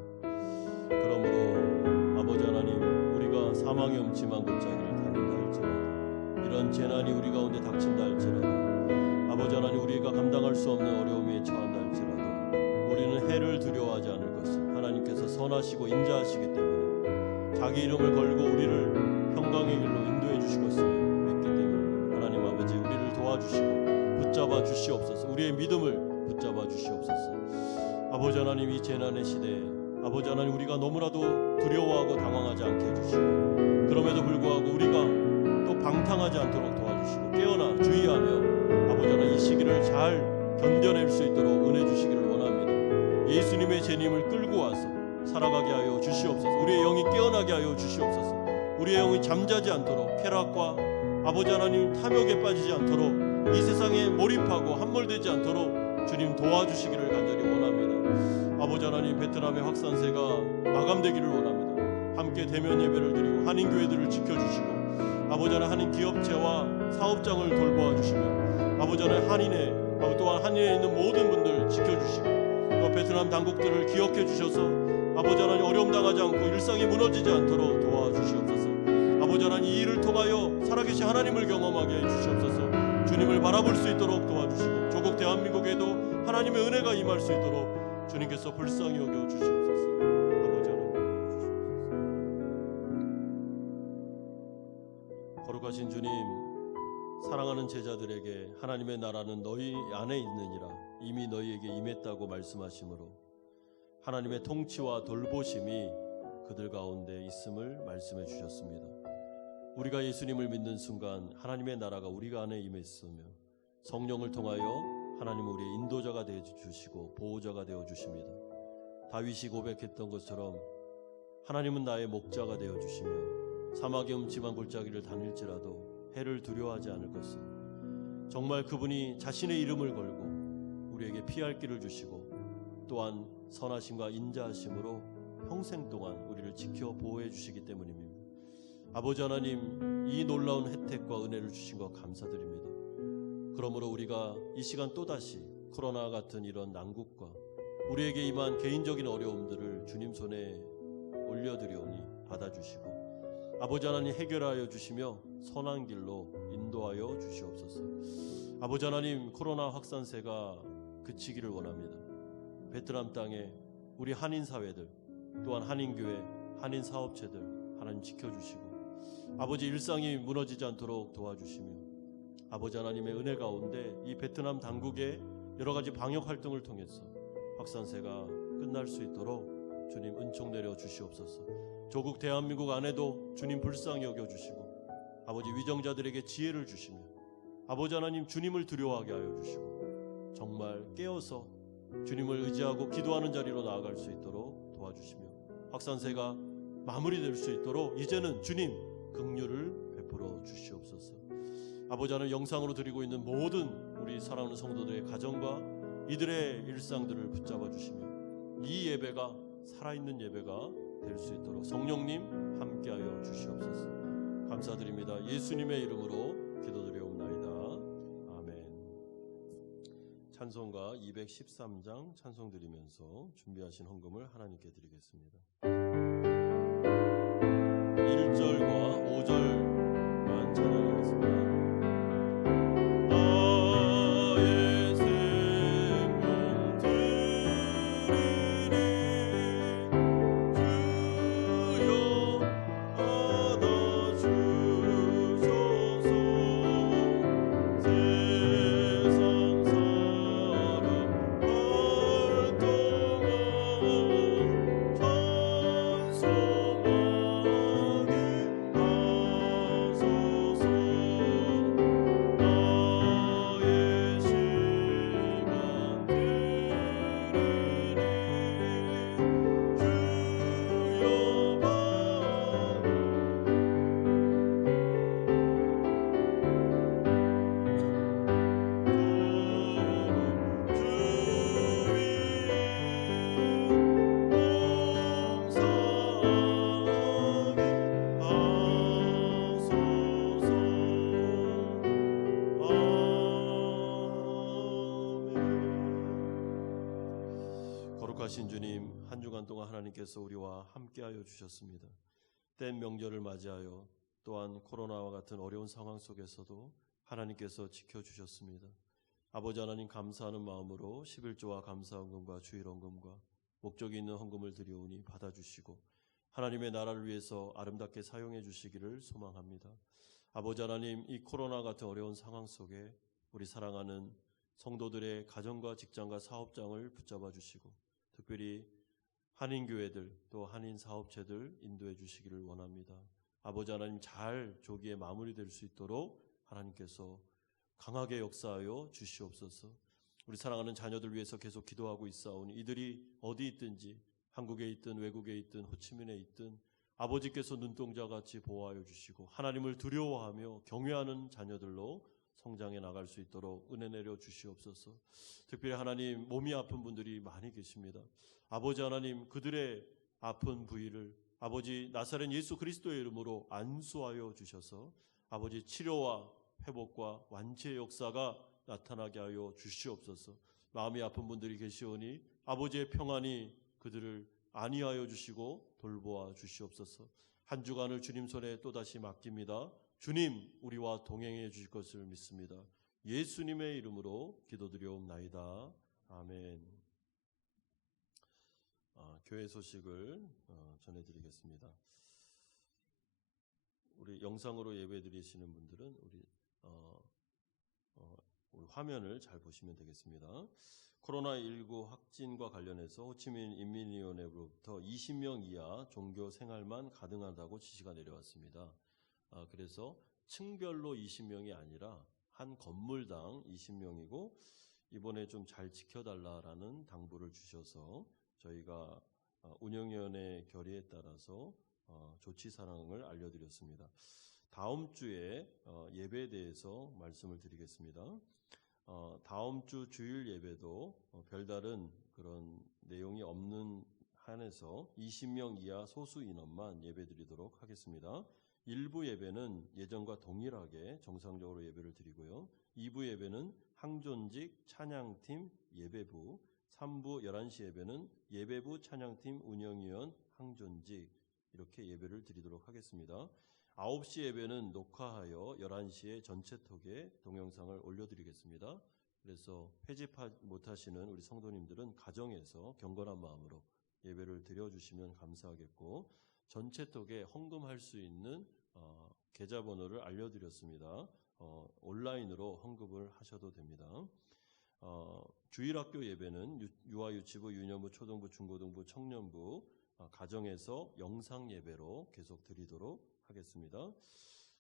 그러므로 아버지 하나님, 우리가 사망의 음침한 골짜기를 다닌다 할지라도 이런 재난이 우리 가운데 닥친다 할지라도 아버지 하나님, 우리가 감당할 수 없는 어려움에 처한다 할지라도 우리는 해를 두려워하지 않을 것을 하나님께서 선하시고 인자하시기 때문에 자기 이름을 걸고 우리를 평강의 길로 인도해 주실 것을 믿기 때문에 하나님 아버지, 우리를 도와주시고 붙잡아 주시옵소서. 우리의 믿음을 붙잡아 주시옵소서. 아버지 하나님, 이 재난의 시대에 아버지 하나님, 우리가 너무나도 두려워하고 당황하지 않게 해주시고 그럼에도 불구하고 우리가 또 방탕하지 않도록 도와주시고 깨어나 주의하며 아버지 하나님, 이 시기를 잘 견뎌낼 수 있도록 은혜 주시기를 원합니다. 예수님의 재림을 끌고 와서 살아가게 하여 주시옵소서. 우리의 영이 깨어나게 하여 주시옵소서. 우리의 영이 잠자지 않도록 쾌락과 아버지 하나님 탐욕에 빠지지 않도록 이 세상에 몰입하고 함몰되지 않도록 주님 도와주시기를 간절히 원합니다. 아버지 하나님, 베트남의 확산세가 마감되기를 원합니다. 함께 대면 예배를 드리고 한인교회들을 지켜주시고 아버지 하나님, 한인 기업체와 사업장을 돌보아 주시며 아버지 하나님, 한인회 또한 한인에 있는 모든 분들 지켜주시고 또 베트남 당국들을 기억해 주셔서 아버지 하나님 어려움 당하지 않고 일상이 무너지지 않도록 도와주시옵소서. 아버지 하나님 이 일을 통하여 살아계신 하나님을 경험하게 해주시옵소서. 주님을 바라볼 수 있도록 도와주시고 조국 대한민국에도 하나님의 은혜가 임할 수 있도록 주님께서 불쌍히 여겨 주시옵소서. 아버지 하나님 거룩하신 주님, 사랑하는 제자들에게 하나님의 나라는 너희 안에 있느니라 이미 너희에게 임했다고 말씀하시므로 하나님의 통치와 돌보심이 그들 가운데 있음을 말씀해 주셨습니다. 우리가 예수님을 믿는 순간 하나님의 나라가 우리가 안에 임했으며 성령을 통하여 하나님 우리의 인도자가 되어 주시고 보호자가 되어 주십니다. 다윗이 고백했던 것처럼 하나님은 나의 목자가 되어 주시며 사막의 음침한 골짜기를 다닐지라도 해를 두려워하지 않을 것을. 정말 그분이 자신의 이름을 걸고 우리에게 피할 길을 주시고 또한 선하심과 인자하심으로 평생 동안 우리를 지켜 보호해 주시기 때문입니다. 아버지 하나님, 이 놀라운 혜택과 은혜를 주신 것 감사드립니다. 그러므로 우리가 이 시간 또다시 코로나 같은 이런 난국과 우리에게 임한 개인적인 어려움들을 주님 손에 올려드리오니 받아주시고 아버지 하나님 해결하여 주시며 선한 길로 인도하여 주시옵소서. 아버지 하나님, 코로나 확산세가 그치기를 원합니다. 베트남 땅에 우리 한인 사회들 또한 한인교회, 한인 사업체들 하나님 지켜주시고 아버지 일상이 무너지지 않도록 도와주시며 아버지 하나님의 은혜 가운데 이 베트남 당국의 여러 가지 방역 활동을 통해서 확산세가 끝날 수 있도록 주님 은총 내려 주시옵소서. 조국 대한민국 안에도 주님 불쌍히 여겨주시고 아버지 위정자들에게 지혜를 주시며 아버지 하나님 주님을 두려워하게 하여 주시고 정말 깨어서 주님을 의지하고 기도하는 자리로 나아갈 수 있도록 도와주시며 확산세가 마무리될 수 있도록 이제는 주님 긍휼을 베풀어 주시옵소서. 아버지 하나님, 영상으로 드리고 있는 모든 우리 사랑하는 성도들의 가정과 이들의 일상들을 붙잡아 주시며 이 예배가 살아있는 예배가 될 수 있도록 성령님 함께하여 주시옵소서. 감사드립니다. 예수님의 이름으로 기도드리옵나이다. 아멘. 찬송가 213장 찬송 드리면서 준비하신 헌금을 하나님께 드리겠습니다. 1절과 5절만 찬양하겠습니다. 나의 생명 들으니 주여 받아주소서. 세상 사랑 활동한 찬송하게 하소서. 나의 시간 들으니 주여 거룩하신 주님, 한 주간 동안 하나님께서 우리와 함께하여 주셨습니다. 땐 명절을 맞이하여 또한 코로나와 같은 어려운 상황 속에서도 하나님께서 지켜주셨습니다. 아버지 하나님, 감사하는 마음으로 11조와 감사헌금과 주일헌금과 목적이 있는 헌금을 드리오니 받아주시고 하나님의 나라를 위해서 아름답게 사용해 주시기를 소망합니다. 아버지 하나님, 이 코로나 같은 어려운 상황 속에 우리 사랑하는 성도들의 가정과 직장과 사업장을 붙잡아 주시고 특별히 한인교회들 또 한인 사업체들 인도해 주시기를 원합니다. 아버지 하나님, 잘 조기에 마무리될 수 있도록 하나님께서 강하게 역사하여 주시옵소서. 우리 사랑하는 자녀들 위해서 계속 기도하고 있사오니 이들이 어디 있든지 한국에 있든 외국에 있든 호치민에 있든 아버지께서 눈동자같이 보호하여 주시고 하나님을 두려워하며 경외하는 자녀들로 성장해 나갈 수 있도록 은혜 내려 주시옵소서. 특별히 하나님, 몸이 아픈 분들이 많이 계십니다. 아버지 하나님, 그들의 아픈 부위를 아버지 나사렛 예수 그리스도의 이름으로 안수하여 주셔서 아버지 치료와 회복과 완치의 역사가 나타나게 하여 주시옵소서. 마음이 아픈 분들이 계시오니 아버지의 평안이 그들을 안위하여 주시고 돌보아 주시옵소서. 한 주간을 주님 손에 또다시 맡깁니다. 주님, 우리와 동행해 주실 것을 믿습니다. 예수님의 이름으로 기도드리옵나이다. 아멘. 교회 소식을 전해드리겠습니다. 우리 영상으로 예배드리시는 분들은 우리 화면을 잘 보시면 되겠습니다. 코로나19 확진과 관련해서 호치민 인민위원회로부터 20명 이하 종교 생활만 가능하다고 지시가 내려왔습니다. 그래서 층별로 20명이 아니라 한 건물당 20명이고 이번에 좀 잘 지켜달라라는 당부를 주셔서 저희가 운영위원회 결의에 따라서 조치 사항을 알려드렸습니다. 다음 주에 예배에 대해서 말씀을 드리겠습니다. 다음 주 주일 예배도 별다른 그런 내용이 없는 한에서 20명 이하 소수 인원만 예배드리도록 하겠습니다. 1부 예배는 예전과 동일하게 정상적으로 예배를 드리고요. 2부 예배는 항존직 찬양팀 예배부, 3부 11시 예배는 예배부 찬양팀 운영위원 항존직 이렇게 예배를 드리도록 하겠습니다. 9시 예배는 녹화하여 11시에 전체톡에 동영상을 올려드리겠습니다. 그래서 회집 못하시는 우리 성도님들은 가정에서 경건한 마음으로 예배를 드려주시면 감사하겠고, 전체톡에 헌금할 수 있는 계좌번호를 알려드렸습니다. 온라인으로 헌금을 하셔도 됩니다. 주일학교 예배는 유아유치부, 유년부, 초등부, 중고등부, 청년부 가정에서 영상 예배로 계속 드리도록 하겠습니다.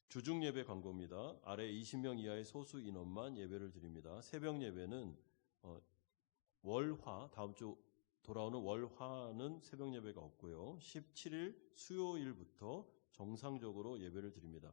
주중 예배 광고입니다. 아래 20명 이하의 소수 인원만 예배를 드립니다. 새벽 예배는 월화, 다음 주 돌아오는 월화는 새벽 예배가 없고요. 17일 수요일부터 정상적으로 예배를 드립니다.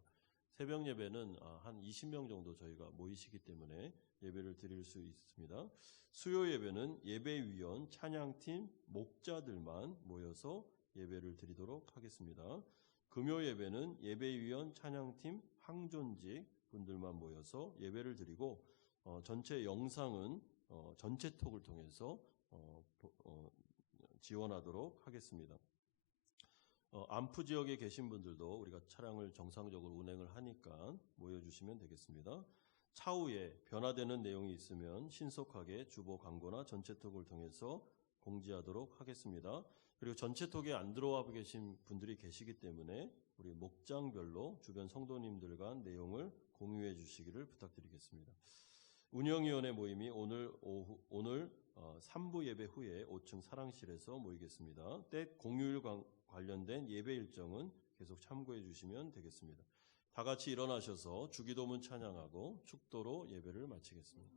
새벽 예배는 한 20명 정도 저희가 모이시기 때문에 예배를 드릴 수 있습니다. 수요 예배는 예배위원, 찬양팀, 목자들만 모여서 예배를 드리도록 하겠습니다. 금요 예배는 예배위원, 찬양팀, 항존직 분들만 모여서 예배를 드리고 전체 영상은 전체톡을 통해서 지원하도록 하겠습니다. 안푸 지역에 계신 분들도 우리가 차량을 정상적으로 운행을 하니까 모여주시면 되겠습니다. 차후에 변화되는 내용이 있으면 신속하게 주보 광고나 전체톡을 통해서 공지하도록 하겠습니다. 그리고 전체톡에 안 들어와 계신 분들이 계시기 때문에 우리 목장별로 주변 성도님들 간 내용을 공유해 주시기를 부탁드리겠습니다. 운영위원회 모임이 오늘 3부 예배 후에 5층 사랑실에서 모이겠습니다. 때 공휴일 관련된 예배 일정은 계속 참고해 주시면 되겠습니다. 다 같이 일어나셔서 주기도문 찬양하고 축도로 예배를 마치겠습니다.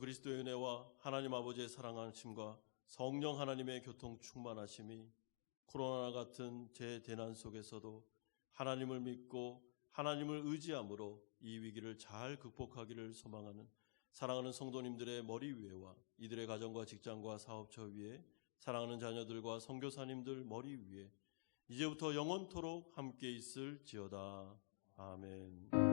그리스도의 은혜와 하나님 아버지의 사랑하심과 성령 하나님의 교통 충만하심이 코로나 같은 재대난 속에서도 하나님을 믿고 하나님을 의지함으로 이 위기를 잘 극복하기를 소망하는 사랑하는 성도님들의 머리 위에와 이들의 가정과 직장과 사업처 위에 사랑하는 자녀들과 선교사님들 머리 위에 이제부터 영원토록 함께 있을지어다. 아멘.